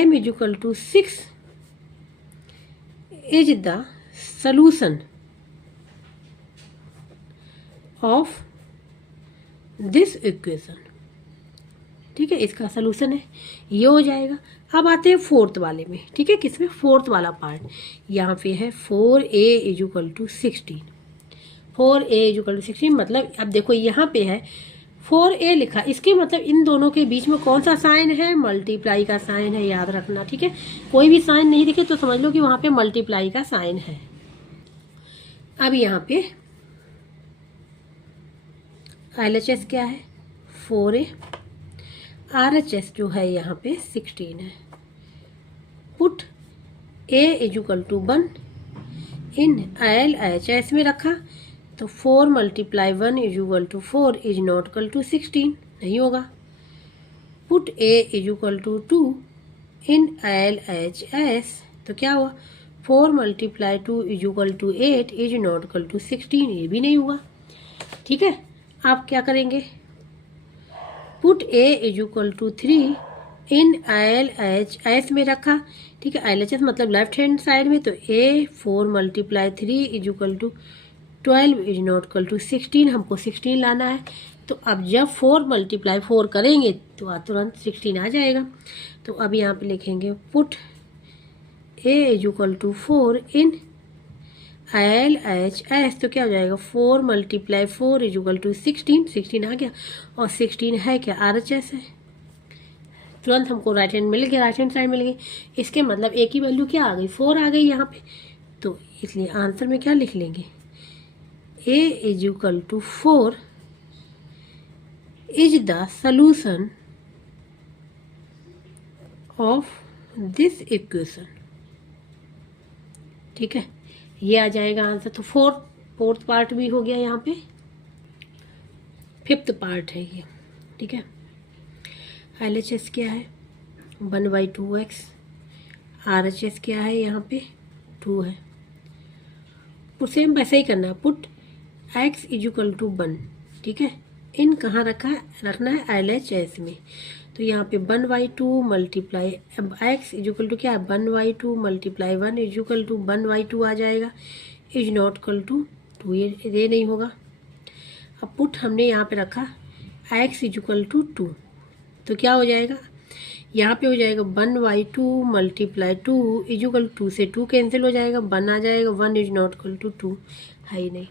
m is equal to 6 is the solution of this equation. ठीक है, इसका सलूशन है, ये हो जाएगा। अब आते हैं फोर्थ वाले में। ठीक है, किसमें, फोर्थ वाला पार्ट। यहाँ पे है 4a is equal to 16, 4a is equal to 16, मतलब अब देखो यहाँ पे है 4a लिखा, इसके मतलब इन दोनों के बीच में कौन सा साइन है, मल्टीप्लाई का साइन है, याद रखना। ठीक है, कोई भी साइन नहीं दिखे तो समझ लो कि वहाँ पे मल्टीप्लाई का साइन है। अब यहाँ पे LHS क्या है 4a, RHS जो है यहाँ पे 16 है। Put a is equal to 1 in LHS में रखा, तो 4 multiply 1 is equal to 4 is not equal to 16, नहीं होगा। Put a is equal to 2 in LHS, तो क्या हुआ 4 multiply 2 is equal to 8 is not equal to 16, ये भी नहीं हुआ। ठीक है, आप क्या करेंगे, put a is equal to 3 in LHS में रखा। ठीक है, LHS मतलब लेफ्ट हैंड साइड में, तो a 4 multiply 3 is equal to 12 is not equal to 16, हमको 16 लाना है। तो अब जब 4 मल्टीप्लाई 4 करेंगे तो तुरंत 16 आ जाएगा। तो अब यहाँ पे लिखेंगे put a is equal to 4 in LHS, तो क्या हो जाएगा 4 मल्टीप्लाई 4 इज इक्वल टू 16, 16 आ गया, और 16 है क्या RHS है, तुरंत हमको राइट हैंड मिल गया, राइट हैंड साइड मिल गई। इसके मतलब a की वैल्यू क्या आ गई 4 आ गई यहाँ पे, तो इसलिए आंसर में क्या लिख लेंगे a is equal to 4 is the solution of this equation. ठीक है, ये आ जाएगा आंसर। तो फोर्थ पार्ट भी हो गया यहाँ पे, फिफ्थ पार्ट है ये। ठीक है, LHS क्या है 1/2x, RHS क्या है यहाँ पे 2 है। सेम वैसे ही करना है, put x is equal to 1। ठीक है, इन कहाँ रखना है LHS में, तो यहाँ पे 1/2 मल्टीप्लाई, अब x इज इक्वल टू क्या है 1/2 मल्टीप्लाई 1 इज इक्वल टू 1/2 आ जाएगा, इज नॉट इक्वल टू 2, ये नहीं होगा। अब पुट हमने यहाँ पे रखा x इज इक्वल टू 2, तो क्या हो जाएगा यहाँ पे हो जाएगा 1/2 मल्टीप्लाई 2 इज इक्वल टू, से 2 कैंसिल हो जाएगा, 1 आ जाएगा, 1 इज नॉट इक्वल टू 2 है ही नहीं।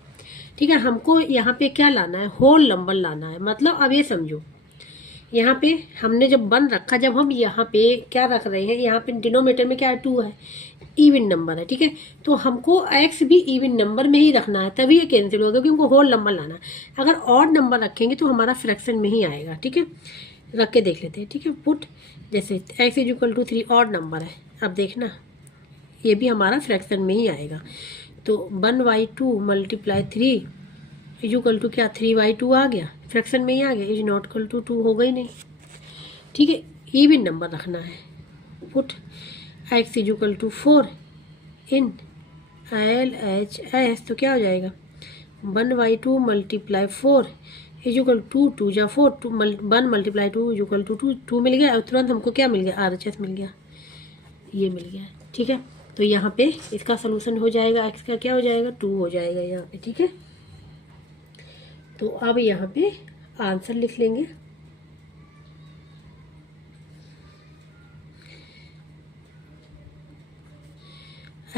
ठीक है, हमको यहाँ पे क्या लाना है, होल नंबर लाना है। मतलब अब ये समझो, यहाँ पे हमने जब 1 रखा, जब हम यहाँ पे क्या रख रहे हैं, यहाँ पे डिनोमिनेटर में क्या है 2 है, इवन नंबर है। ठीक है, तो हमको x भी इवन नंबर में ही रखना है, तभी ये कैंसिल होगा, क्योंकि हमको होल नंबर लाना है। अगर ऑड नंबर रखेंगे तो हमारा फ्रैक्शन में ही आएगा। ठीक है, रख के देख लेते हैं। ठीक है, पुट जैसे x is equal to 3 odd number है, अब देखना ये भी हमारा फ्रैक्शन में ही आएगा। तो 1/2 मल्टीप्लाई 3 इज इक्वल टू क्या 3/2 आ गया, फ्रैक्शन में ही आ गया, इज नॉट इक्वल टू 2 हो गई नहीं। ठीक है, इवन नंबर रखना है। Put x is equal to 4 in LHS, तो क्या हो जाएगा 1/2 मल्टीप्लाई 4 इज इक्वल टू 2 जा 4, 1 मल्टीप्लाई 2 इज इक्वल टू 2, 2 मिल गया, और तुरंत हमको क्या मिल गया RHS मिल गया, ये मिल गया। ठीक है, तो यहाँ पे इसका सोल्यूशन हो जाएगा, x का क्या हो जाएगा 2 हो जाएगा यहाँ पे। ठीक है, तो अब यहाँ पे आंसर लिख लेंगे।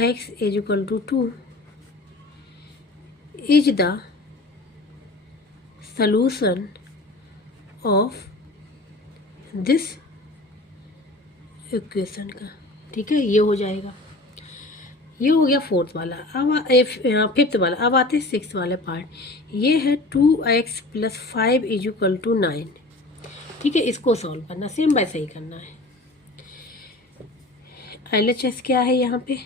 x is equal to 2 is the solution of this equation का। ठीक है, ये हो जाएगा। ये हो गया फोर्थ वाला। अब फिफ्थ वाला। अब आते हैं सिक्स वाले पार्ट। ये है 2x + 5 = 9। ठीक है, इसको सॉल्व करना, सेम वैसे ही करना है। LHS क्या है यहाँ पे?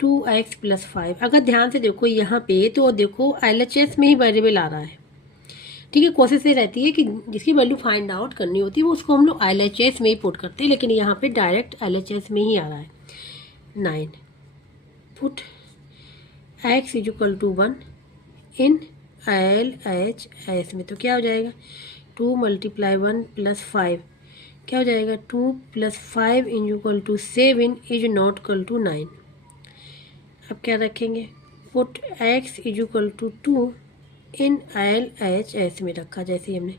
2x + 5। अगर ध्यान से देखो यहाँ पे, तो देखो LHS में ही वेरिएबल आ रहा है। ठीक है, कोशिश ये रहती है कि जिसकी वैल्यू फाइंड आउट करनी होती है वो उसको हम लोग LHS में ही पुट करते हैं, लेकिन यहाँ पे डायरेक्ट LHS में ही आ रहा है 9। पुट x = 1 इन LHS में, तो क्या हो जाएगा? 2 × 1 + 5 क्या हो जाएगा? 2 + 5 = 7 ≠ 9। अब क्या रखेंगे? पुट x = 2 इन LHS में रखा जैसे ही हमने,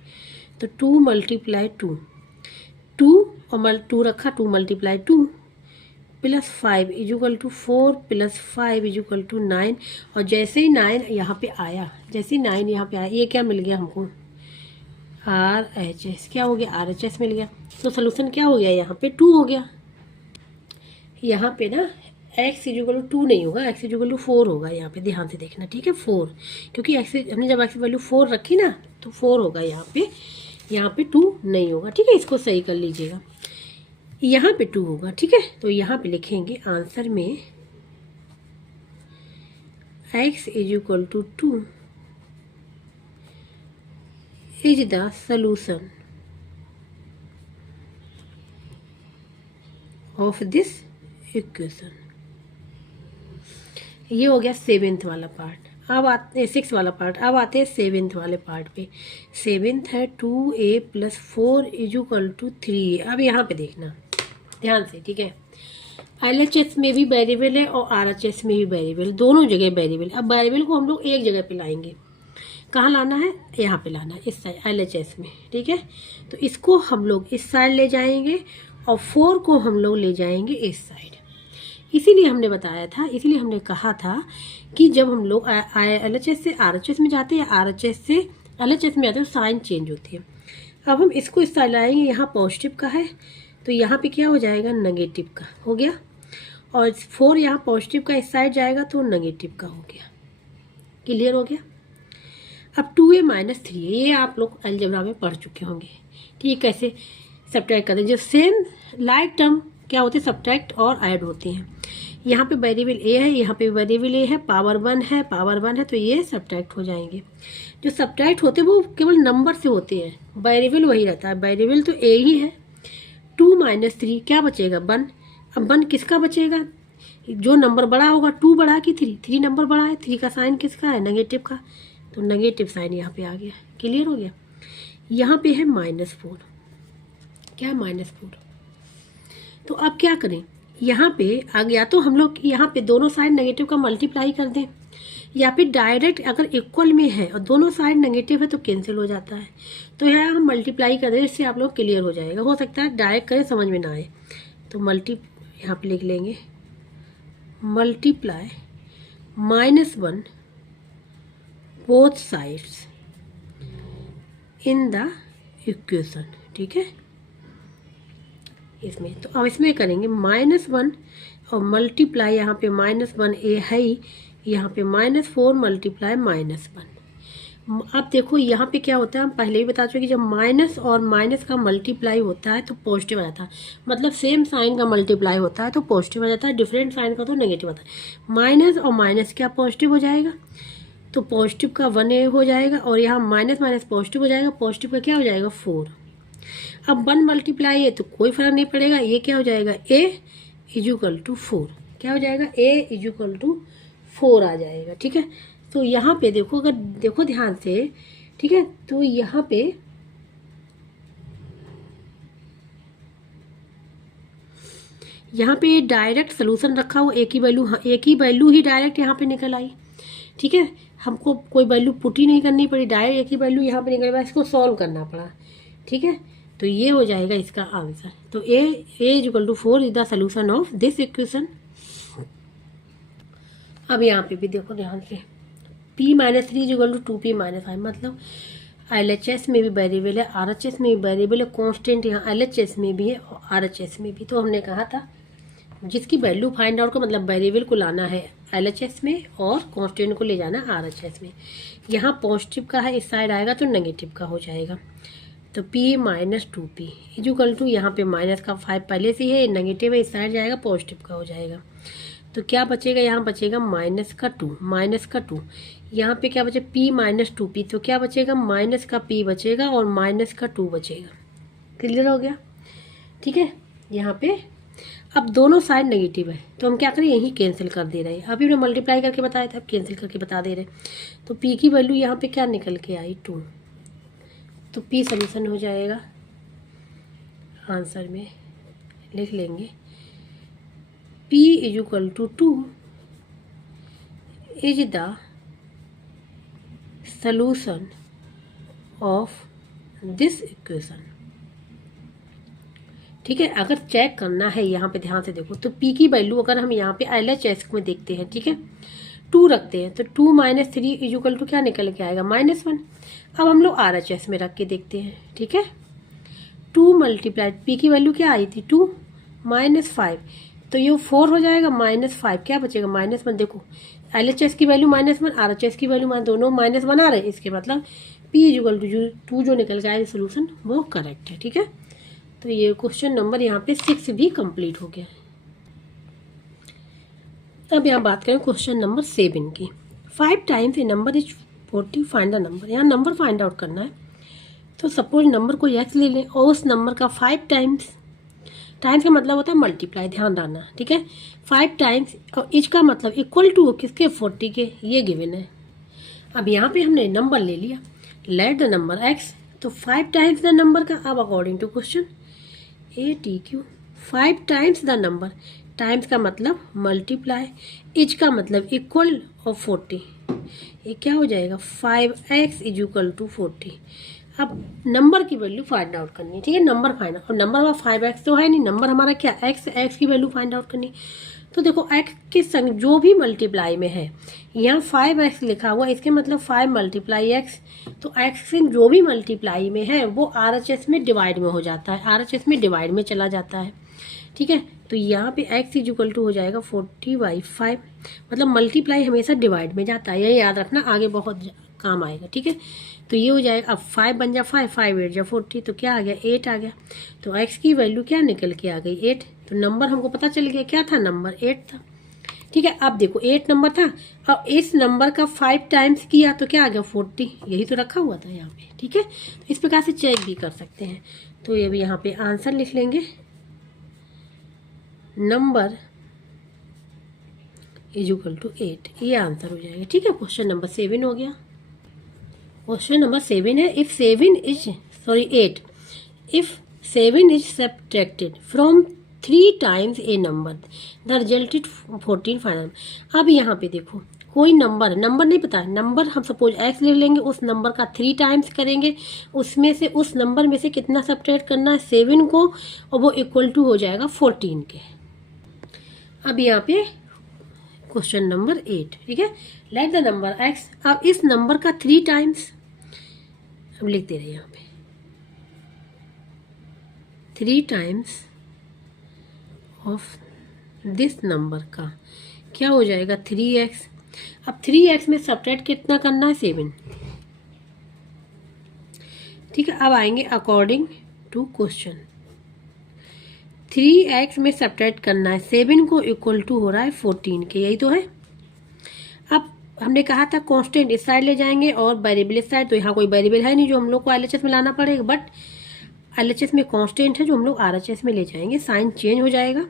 तो 2 × 2, 2 और 2 रखा, 2 × 2 + 5 = 4 + 5 = 9। और जैसे ही 9 यहाँ पे आया, जैसे ही 9 यहाँ पे आया, ये क्या मिल गया हमको? RHS। क्या हो गया? RHS मिल गया। तो सोल्यूशन क्या हो गया? यहाँ पे 2 हो गया। यहाँ पे ना x = 2 नहीं होगा, x = 4 होगा। यहाँ पे ध्यान से देखना, ठीक है, 4, क्योंकि x हमने जब x की वैल्यू 4 रखी ना, तो 4 होगा यहाँ पे 2 नहीं होगा। ठीक है, इसको सही कर लीजिएगा। यहाँ पे 2 होगा। ठीक है, तो यहाँ पे लिखेंगे आंसर में x = 2 is the solution of this equation. ये हो गया सेवेंथ वाला पार्ट। अब आते सिक्स वाला पार्ट। अब आते हैं सेवेंथ वाले पार्ट पे। सेवेंथ है 2a + 4 = 3। अब यहाँ पे देखना ध्यान से, ठीक है। LHS में भी वेरिएबल है और RHS में भी वेरिएबल, दोनों जगह वेरिएबल। अब वेरिएबल को हम लोग एक जगह पे लाएंगे। कहाँ लाना है? यहाँ पे लाना है, इस साइड LHS में। ठीक है, तो इसको हम लोग इस साइड ले जाएंगे और 4 को हम लोग ले जाएंगे इस साइड। इसीलिए हमने बताया था, इसीलिए हमने कहा था कि जब हम लोग LHS से RHS में जाते हैं, RHS से LHS में आते हैं, तो साइन चेंज होती है। अब हम इसको इस साइड लाएंगे, यहाँ पॉजिटिव का है तो यहाँ पे क्या हो जाएगा? नेगेटिव का हो गया। और 4 यहाँ पॉजिटिव का इस साइड जाएगा तो नेगेटिव का हो गया। क्लियर हो गया? अब 2a - 3, ये आप लोग अलजेब्रा में पढ़ चुके होंगे। ठीक, कैसे सब्ट्रैक्ट करते हैं? जो सेम लाइक टर्म क्या होते हैं? सब्ट्रैक्ट और ऐड होते हैं। यहाँ पे वेरिएबल a है, यहाँ पे वेरिएबल a है, पावर 1 है, पावर 1 है, तो ये सब्ट्रैक्ट हो जाएंगे। जो सब्ट्रैक्ट होते हैं वो केवल नंबर से होते हैं, वेरिएबल वही रहता है। वेरिएबल तो a ही है। 2 - 3 क्या बचेगा? 1। अब 1 किसका बचेगा? जो नंबर बड़ा होगा। 2 बड़ा कि 3? 3 नंबर बड़ा है। 3 का साइन किसका है? नेगेटिव का, तो नेगेटिव साइन यहाँ पे आ गया। क्लियर हो गया? यहाँ पे है -4। क्या? -4। तो अब क्या करें? यहाँ पे आ गया तो हम लोग यहाँ पे दोनों साइड नेगेटिव का मल्टीप्लाई कर दें, या फिर डायरेक्ट अगर इक्वल में है और दोनों साइड नेगेटिव है तो कैंसिल हो जाता है। तो यहाँ हम मल्टीप्लाई कर दें, इससे आप लोग क्लियर हो जाएगा। हो सकता है डायरेक्ट करें समझ में ना आए, तो यहाँ पे लिख लेंगे multiply -1 both sides in the equation. ठीक है, इसमें तो अब इसमें करेंगे -1 और मल्टीप्लाई, यहाँ पे -1a है ही, यहाँ पे -4 मल्टीप्लाई -1। अब देखो यहाँ पे क्या होता है, हम पहले ही बता चुके कि जब माइनस और माइनस का मल्टीप्लाई होता है तो पॉजिटिव आ जाता है। मतलब सेम साइन का मल्टीप्लाई होता है तो पॉजिटिव आ जाता है, डिफरेंट साइन का तो नेगेटिव आता है। माइनस और माइनस क्या पॉजिटिव हो जाएगा, तो पॉजिटिव का 1a हो जाएगा, और यहाँ माइनस माइनस पॉजिटिव हो जाएगा, पॉजिटिव का क्या हो जाएगा 4। अब 1 मल्टीप्लाई है तो कोई फर्क नहीं पड़ेगा, ये क्या हो जाएगा a = 4। क्या हो जाएगा? a = 4 आ जाएगा। ठीक है, तो यहाँ पे देखो, अगर देखो ध्यान से, ठीक है, तो यहाँ पे डायरेक्ट सोल्यूशन रखा हुआ, एक ही वैल्यू ही डायरेक्ट यहाँ पे निकल आई। ठीक है, हमको कोई वैल्यू पुट ही नहीं करनी पड़ी, डायरेक्ट एक ही वैल्यू यहाँ पे निकल गया, इसको सॉल्व करना पड़ा। ठीक है, तो ये हो जाएगा इसका आंसर। तो a = 4 is the solution of this equation. अब यहाँ पे भी देखो ध्यान से, p - 3 = 2p - 5, मतलब LHS में भी वेरिएबल है, RHS में भी वेरिएबल है, कांस्टेंट यहाँ LHS में भी है और RHS में भी। तो हमने कहा था जिसकी वैल्यू फाइंड आउट का मतलब वेरिएबल को लाना है LHS में और कांस्टेंट को ले जाना RHS में। यहाँ पॉजिटिव का है, इस साइड आएगा तो नेगेटिव का हो जाएगा। तो P minus 2P equal to, यहाँ पे माइनस का 5 पहले से है, नेगेटिव है, इस साइड जाएगा पॉजिटिव का हो जाएगा। तो क्या बचेगा, यहाँ बचेगा माइनस का 2, यहाँ पे क्या बचे P माइनस 2P, तो क्या बचेगा माइनस का P बचेगा और माइनस का 2 बचेगा। क्लियर हो गया, ठीक है। यहाँ पे अब दोनों साइड नेगेटिव है तो हम क्या करें, यही कैंसिल कर दे रहे हैं। अभी हमने मल्टीप्लाई करके बताया था, अब कैंसिल करके बता दे रहे हैं। तो P की वैल्यू यहाँ पे क्या निकल के आई 2, तो P सॉल्यूशन हो जाएगा। आंसर में लिख लेंगे P equal to 2 is the solution of this equation. ठीक है, अगर चेक करना है यहाँ पे ध्यान से देखो, तो P की वैल्यू अगर हम यहाँ पे LHS में देखते हैं, ठीक है, 2 रखते हैं तो 2 माइनस 3 इक्वल टू क्या निकल के आएगा -1। अब हम लोग RHS में रख के देखते हैं, ठीक है। 2 मल्टीप्लाइड P की वैल्यू क्या आई थी 2 माइनस 5, तो ये 4 हो जाएगा, -5 क्या बचेगा -1। देखो LHS की वैल्यू -1, RHS की वैल्यू दोनों -1 आ रहे हैं, इसके मतलब P इक्वल टू 2 जो निकल के आया सोल्यूशन वो करेक्ट है, ठीक है। तो ये क्वेश्चन नंबर यहाँ पे 6 भी कंप्लीट हो गया। अब यहाँ बात करें क्वेश्चन नंबर 7 की। 5 times A number is 40, find the number. यहाँ नंबर फाइंड आउट करना है। तो सपोज नंबर को x ले लें और उस नंबर का 5 टाइम्स का मतलब होता है मल्टीप्लाई, ध्यान रखना, ठीक है। 5 टाइम्स और इच का मतलब इक्वल टू किसके 40 के, ये गिवन है। अब यहाँ पे हमने नंबर ले लिया, लेट द नंबर x, तो 5 टाइम्स द नंबर का। अब according to question ATQ 5 times the number, times का मतलब मल्टीप्लाई, इच का मतलब इक्वल और 40, ये क्या हो जाएगा 5x इक्वल टू 40। अब नंबर की वैल्यू फाइंड आउट करनी है, ठीक है। नंबर फाइंड आउट, और नंबर हमारा 5x तो है नहीं, नंबर हमारा क्या x की वैल्यू फाइंड आउट करनी। तो देखो x के संग जो भी मल्टीप्लाई में है, यहाँ 5x लिखा हुआ, इसके मतलब 5 मल्टीप्लाई x, तो x से जो भी मल्टीप्लाई में है वो RHS में डिवाइड में हो जाता है, RHS में डिवाइड में चला जाता है, ठीक है। तो यहाँ पे x इक्वल टू हो जाएगा 40/5, मतलब मल्टीप्लाई हमेशा डिवाइड में जाता है, ये याद रखना, आगे बहुत काम आएगा, ठीक है। तो ये हो जाएगा, अब 5 बन जा 5, 5 8 जा 40, तो क्या आ गया 8 आ गया। तो x की वैल्यू क्या निकल के आ गई 8। तो नंबर हमको पता चल गया क्या था, नंबर 8 था, ठीक है। अब देखो 8 नंबर था, अब इस नंबर का 5 टाइम्स किया तो क्या आ गया 40, यही तो रखा हुआ था यहाँ पे, ठीक है। तो इस प्रकार से चेक भी कर सकते हैं। तो ये भी यहाँ पे आंसर लिख लेंगे, नंबर इक्वल टू 8, ये आंसर हो जाएगा, ठीक है। क्वेश्चन नंबर 7 हो गया। क्वेश्चन नंबर 7 है, if 7 is subtracted from 3 times A number the result is 14 final. अब यहाँ पे देखो कोई नंबर नहीं पता है, नंबर हम सपोज x ले लेंगे, उस नंबर का 3 टाइम्स करेंगे, उसमें से उस नंबर में से कितना सब्ट्रैक्ट करना है 7 को, और वो इक्वल टू हो जाएगा 14 के। अब यहाँ पे क्वेश्चन नंबर 8, ठीक है, लेट द नंबर x, अब इस नंबर का 3 टाइम्स हम लिख दे रहे हैं यहाँ पे 3 टाइम्स ऑफ दिस नंबर का क्या हो जाएगा 3x। अब 3x में सब्ट्रैक्ट कितना करना है 7, ठीक है। अब आएंगे अकॉर्डिंग टू क्वेश्चन, 3x में सब्ट्रैक्ट करना है 7 को, इक्वल टू हो रहा है 14 के, यही तो है। अब हमने कहा था कांस्टेंट इस साइड ले जाएंगे और वेरिएबल इस साइड, तो यहाँ कोई वेरिएबल है नहीं जो हम लोग को LHS में लाना पड़ेगा, बट LHS में कांस्टेंट है जो हम लोग RHS में ले जाएंगे, साइन चेंज हो जाएगा।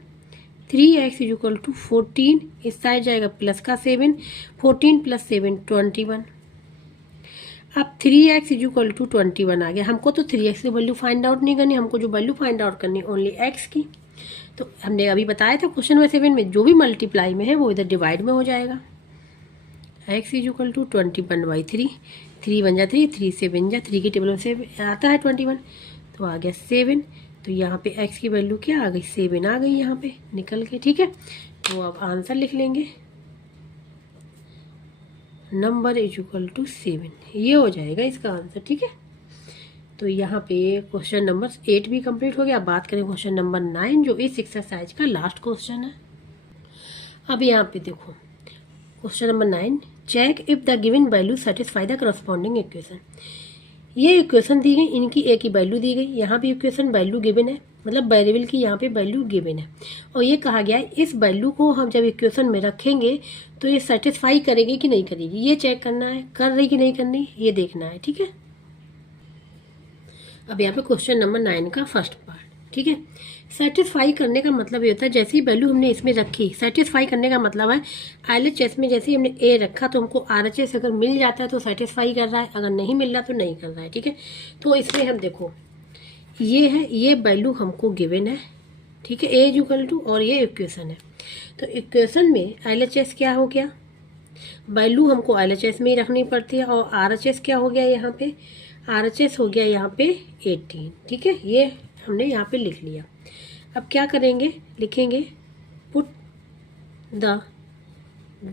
3x इक्वल टू 14, इस साइड जाएगा प्लस का 7, 14 प्लस 7 21। अब 3x इक्वल टू 21 आ गया। हमको तो 3x की वैल्यू फाइंड आउट नहीं करनी, हमको जो वैल्यू फाइंड आउट करनी ओनली x की। तो हमने अभी बताया था क्वेश्चन नंबर 7 में जो भी मल्टीप्लाई में है वो इधर डिवाइड में हो जाएगा। x इक्वल टू 21/3, 3 बन जा 3, 3 से बन जा 3 की टेबल में से आता है 21, तो आ गया 7। तो यहाँ पे x की वैल्यू क्या आ गई 7 आ गई यहाँ पे निकल के, ठीक है। तो अब आंसर लिख लेंगे, नंबर इज इक्वल टू 7, ये हो जाएगा इसका आंसर, ठीक है। तो यहाँ पे क्वेश्चन नंबर 8 भी कंप्लीट हो गया। अब बात करें क्वेश्चन नंबर 9 जो इस एक्सरसाइज का लास्ट क्वेश्चन है। अब यहाँ पे देखो question number 9, check if the given value satisfy the corresponding equation. ये इक्वेशन दी गई, इनकी एक ही वैल्यू दी गई, यहाँ भी इक्वेशन वैल्यू गिवन है, मतलब वेरिएबल की यहाँ पे वैल्यू गिवन है, और ये कहा गया है इस वैल्यू को हम जब इक्वेशन में रखेंगे तो ये सेटिस्फाई करेगी कि नहीं करेगी, ये चेक करना है, कर रही कि नहीं करनी ये देखना है। ठीक है, अब यहाँ पे क्वेश्चन नंबर 9 का फर्स्ट पार्ट। ठीक है, सेटिस्फाई करने का मतलब ये होता है जैसी वैल्यू हमने इसमें रखी, सेटिस्फाई करने का मतलब है LHS में जैसे ही हमने ए रखा तो हमको RHS अगर मिल जाता है तो सेटिस्फाई कर रहा है, अगर नहीं मिल रहा तो नहीं कर रहा है। ठीक है, तो इसमें हम देखो ये है, ये वैल्यू हमको गिवन है। ठीक है, ए इक्वल टू, और ये इक्वेशन है, तो इक्वेशन में LHS क्या हो गया, वैल्यू हमको LHS में ही रखनी पड़ती है, और RHS क्या हो गया यहाँ पे, RHS हो गया यहाँ पे 18। ठीक है, ये हमने यहाँ पे लिख लिया। अब क्या करेंगे, लिखेंगे put the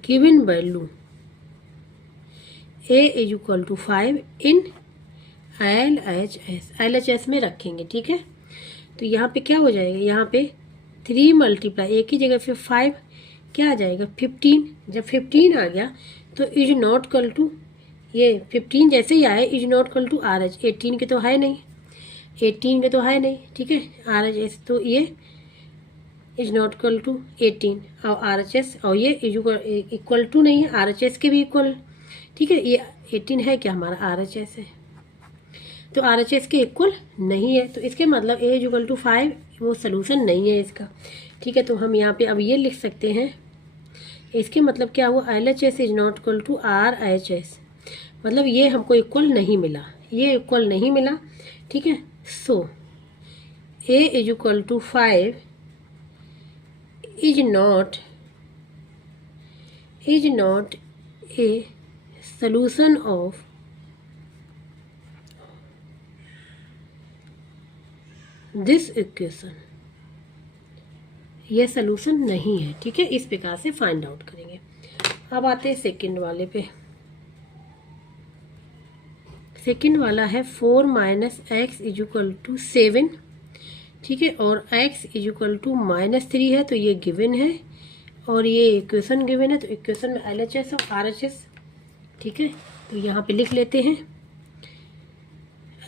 given value A is equal to 5 in LHS में रखेंगे। ठीक है, तो यहाँ पे क्या हो जाएगा, यहाँ पे 3 मल्टीप्लाई एक ही जगह पे 5 क्या आ जाएगा 15। जब 15 आ गया तो इज नॉट इक्वल टू, ये 15 जैसे ही आए is not equal to RH, 18 के तो है नहीं, 18 के तो है नहीं। ठीक है, RHS तो ये इज नॉट इक्वल टू 18 और RHS, और ये इक्वल टू नहीं है, RHS के भी इक्वल। ठीक है, ये 18 है क्या हमारा, RHS है, तो RHS के इक्वल नहीं है, तो इसके मतलब ए इक्वल टू 5 वो सोल्यूशन नहीं है इसका। ठीक है, तो हम यहाँ पे अब ये लिख सकते हैं, इसके मतलब क्या हुआ, LHS is not equal to RHS, मतलब ये हमको इक्वल नहीं मिला, ये इक्वल नहीं मिला। ठीक है, so A is equal to 5 is not a solution of this equation, ये सोल्यूशन नहीं है। ठीक है, इस प्रकार से फाइंड आउट करेंगे। अब आते हैं सेकंड वाले पे। सेकंड वाला है 4 minus X is equal to 7। ठीक है, और x इज इक्वल टू -3 है, तो ये गिवन है, और ये इक्वेशन गिवन है, तो इक्वेशन में LHS और RHS। ठीक है, तो यहाँ पे लिख लेते हैं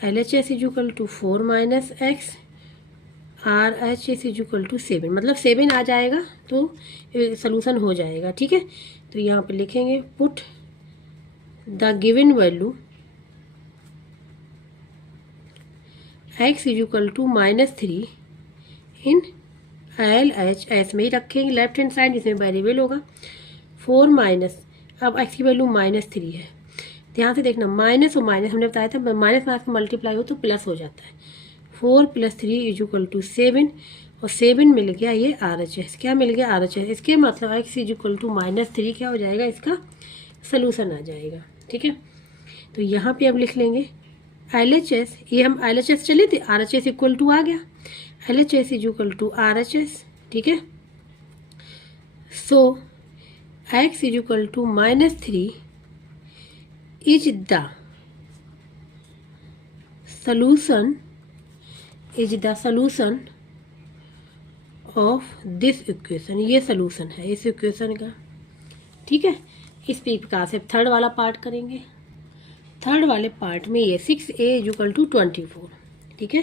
LHS is equal to 4 minus x, RHS is equal to 7, मतलब 7 आ जाएगा तो सोल्यूशन हो जाएगा। ठीक है, तो यहाँ पे लिखेंगे put the given value x is equal to -3 in LHS में ही रखेंगे, लेफ्ट हैंड साइड जिसमें वेरिएबल होगा 4 माइनस, अब x की वैल्यू -3 है, ध्यान से देखना, माइनस और माइनस हमने बताया था माइनस माइनस का मल्टीप्लाई हो तो प्लस हो जाता है। 4 + 3 इज इक्वल टू 7, और 7 मिल गया ये RHS, क्या मिल गया RHS, इसके मतलब x इज इक्वल टू -3 क्या हो जाएगा, इसका सोल्यूशन आ जाएगा। ठीक है, तो यहाँ पे अब लिख लेंगे LHS, ये हम LHS चले थे, RHS इक्वल टू आ गया, LHS is equal to RHS। ठीक है, so x is equal to -3 is the solution of this equation, ये सोल्यूशन है इस इक्वेशन का। ठीक है, इस प्रकार से थर्ड वाला पार्ट करेंगे। थर्ड वाले पार्ट में ये 6a इज इक्वल टू 24। ठीक है,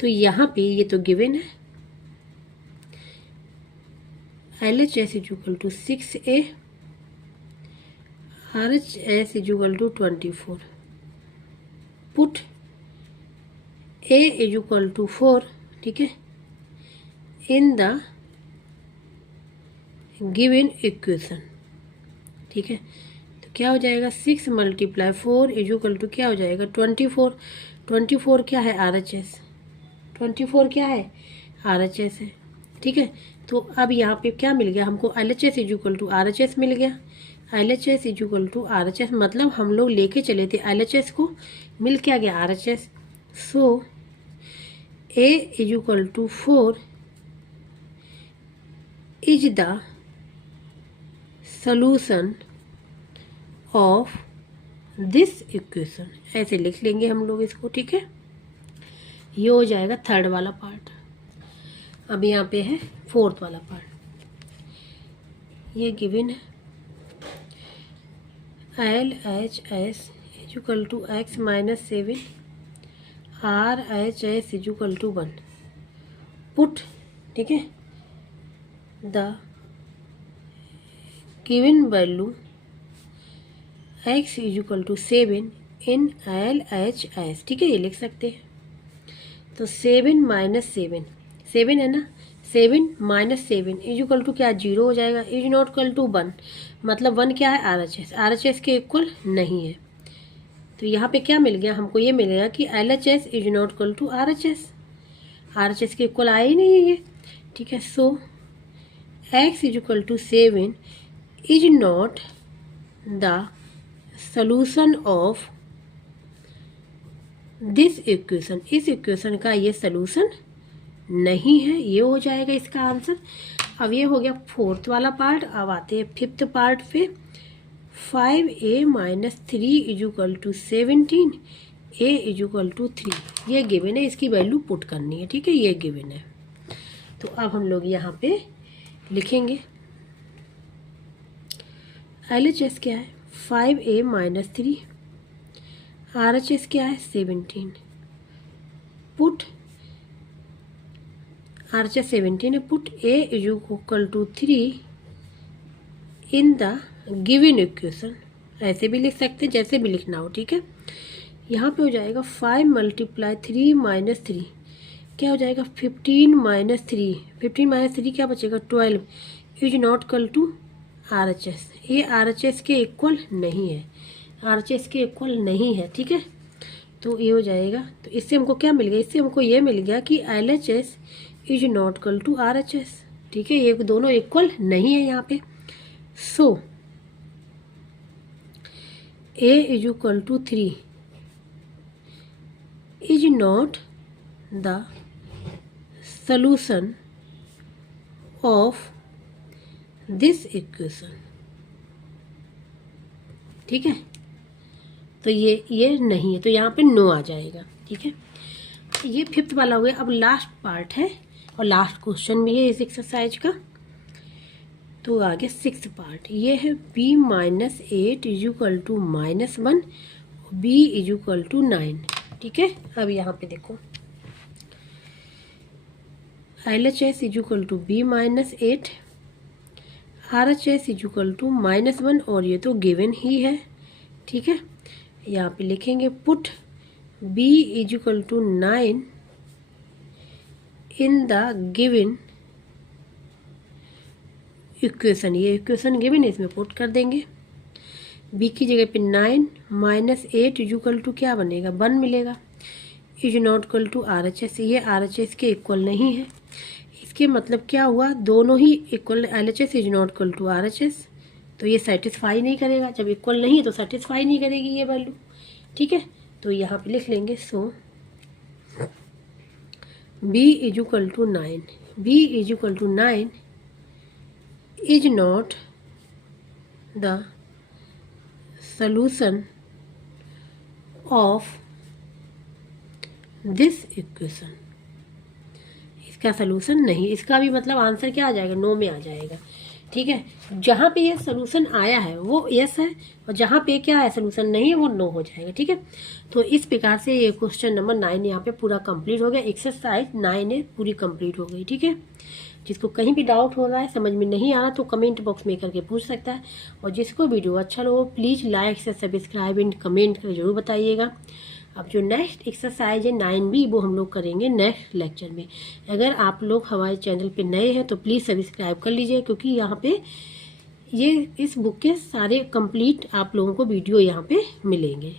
तो यहाँ पे ये तो गिवन है, LHS is equal to 6a, RHS is equal to 24, put a is equal to 4। ठीक है, इन द गिवन इक्वेशन। ठीक है, तो क्या हो जाएगा 6 × 4 इज इक्वल टू क्या हो जाएगा 24। 24 क्या है RHS, 24 क्या है RHS है। ठीक है, तो अब यहाँ पे क्या मिल गया हमको, LHS is equal to RHS मिल गया, LHS is equal to RHS, मतलब हम लोग लेके चले थे LHS को, मिल क्या गया RHS। So a is equal to 4 is the solution of this equation, ऐसे लिख लेंगे हम लोग इसको। ठीक है, ये हो जाएगा थर्ड वाला पार्ट। अब यहाँ पे है फोर्थ वाला पार्ट। ये गिवन है LHS equal to x minus 7 RHS equal to 1। Put, ठीक है, the given value x equal to 7 in LHS, ठीक है, ये लिख सकते हैं। तो 7 माइनस 7, 7 है ना, 7 माइनस 7 इक्वल टू क्या, 0 हो जाएगा। इज नॉट इक्वल टू 1, मतलब 1 क्या है, RHS, RHS के इक्वल नहीं है। तो यहाँ पे क्या मिल गया हमको, ये मिल गया कि LHS is not equal to RHS, RHS के इक्वल आया ही नहीं है ये, ठीक है। So x is equal to 7 is not the solution of this equation, इस इक्वेशन का ये सॉल्यूशन नहीं है, ये हो जाएगा इसका आंसर। अब ये हो गया फोर्थ वाला पार्ट। अब आते हैं फिफ्थ पार्ट पे। 5a minus 3 equal to 17, a equal to 3, ये गिवन है, इसकी वैल्यू पुट करनी है, ठीक है, ये गिवन है। तो अब हम लोग यहाँ पे लिखेंगे LHS क्या है 5a माइनस 3, RHS क्या है 17, पुट RHS 17 है, put a equal to 3 in the given equation. ऐसे भी लिख सकते हैं, जैसे भी लिखना हो, ठीक है। यहाँ पे हो जाएगा 5 मल्टीप्लाई 3 माइनस 3, क्या हो जाएगा 15 माइनस 3, 15 माइनस 3 क्या बचेगा 12, is not equal to RHS, ये RHS के इक्वल नहीं है, RHS के इक्वल नहीं है, ठीक है। तो ये हो जाएगा, तो इससे हमको क्या मिल गया, इससे हमको ये मिल गया कि LHS is not equal to RHS, ठीक है, ये दोनों इक्वल नहीं है यहाँ पे। So a is equal to 3 is not the solution of this equation, ठीक है। तो ये नहीं है, तो यहाँ पे नो आ जाएगा, ठीक है। ये फिफ्थ वाला हो गया। अब लास्ट पार्ट है और लास्ट क्वेश्चन भी है इस एक्सरसाइज का। तो आगे सिक्स्थ पार्ट, ये है b minus 8 equal to minus 1, b equal to 9, ठीक है। अब यहाँ पे देखो LHS equal to b minus 8, RHS equal to minus 1, और ये तो गिवन ही है, ठीक है। यहाँ पे लिखेंगे put b equal to 9 in the given equation, ये इक्वेशन गिवन है, इसमें पुट कर देंगे। b की जगह पे 9 माइनस 8 इक्वल टू क्या बनेगा 1 मिलेगा, is not equal to RHS, ये RHS के इक्वल नहीं है। इसके मतलब क्या हुआ, दोनों ही equal, LHS is not equal to RHS, तो ये सेटिस्फाई नहीं करेगा, जब इक्वल नहीं है तो सेटिस्फाई नहीं करेगी ये वैल्यू, ठीक है। तो यहाँ पे लिख लेंगे so b is equal to 9, b is equal to 9 is not the solution of this equation, इसका सलूशन नहीं, इसका भी मतलब आंसर क्या आ जाएगा, नो में आ जाएगा, ठीक है। जहाँ पे ये सलूशन आया है वो यस है, और जहाँ पे क्या है सलूशन नहीं है वो नो हो जाएगा, ठीक है। तो इस प्रकार से ये क्वेश्चन नंबर 9 यहाँ पे पूरा कंप्लीट हो गया, एक्सरसाइज 9 पूरी कंप्लीट हो गई, ठीक है। जिसको कहीं भी डाउट हो रहा है, समझ में नहीं आ रहा, तो कमेंट बॉक्स में करके पूछ सकता है। और जिसको वीडियो अच्छा लगे प्लीज़ लाइक से सब्सक्राइब एंड कमेंट कर जरूर बताइएगा। अब जो नेक्स्ट एक्सरसाइज है 9B वो हम लोग करेंगे नेक्स्ट लेक्चर में। अगर आप लोग हमारे चैनल पे नए हैं तो प्लीज़ सब्सक्राइब कर लीजिए, क्योंकि यहाँ पे ये इस बुक के सारे कंप्लीट आप लोगों को वीडियो यहाँ पे मिलेंगे।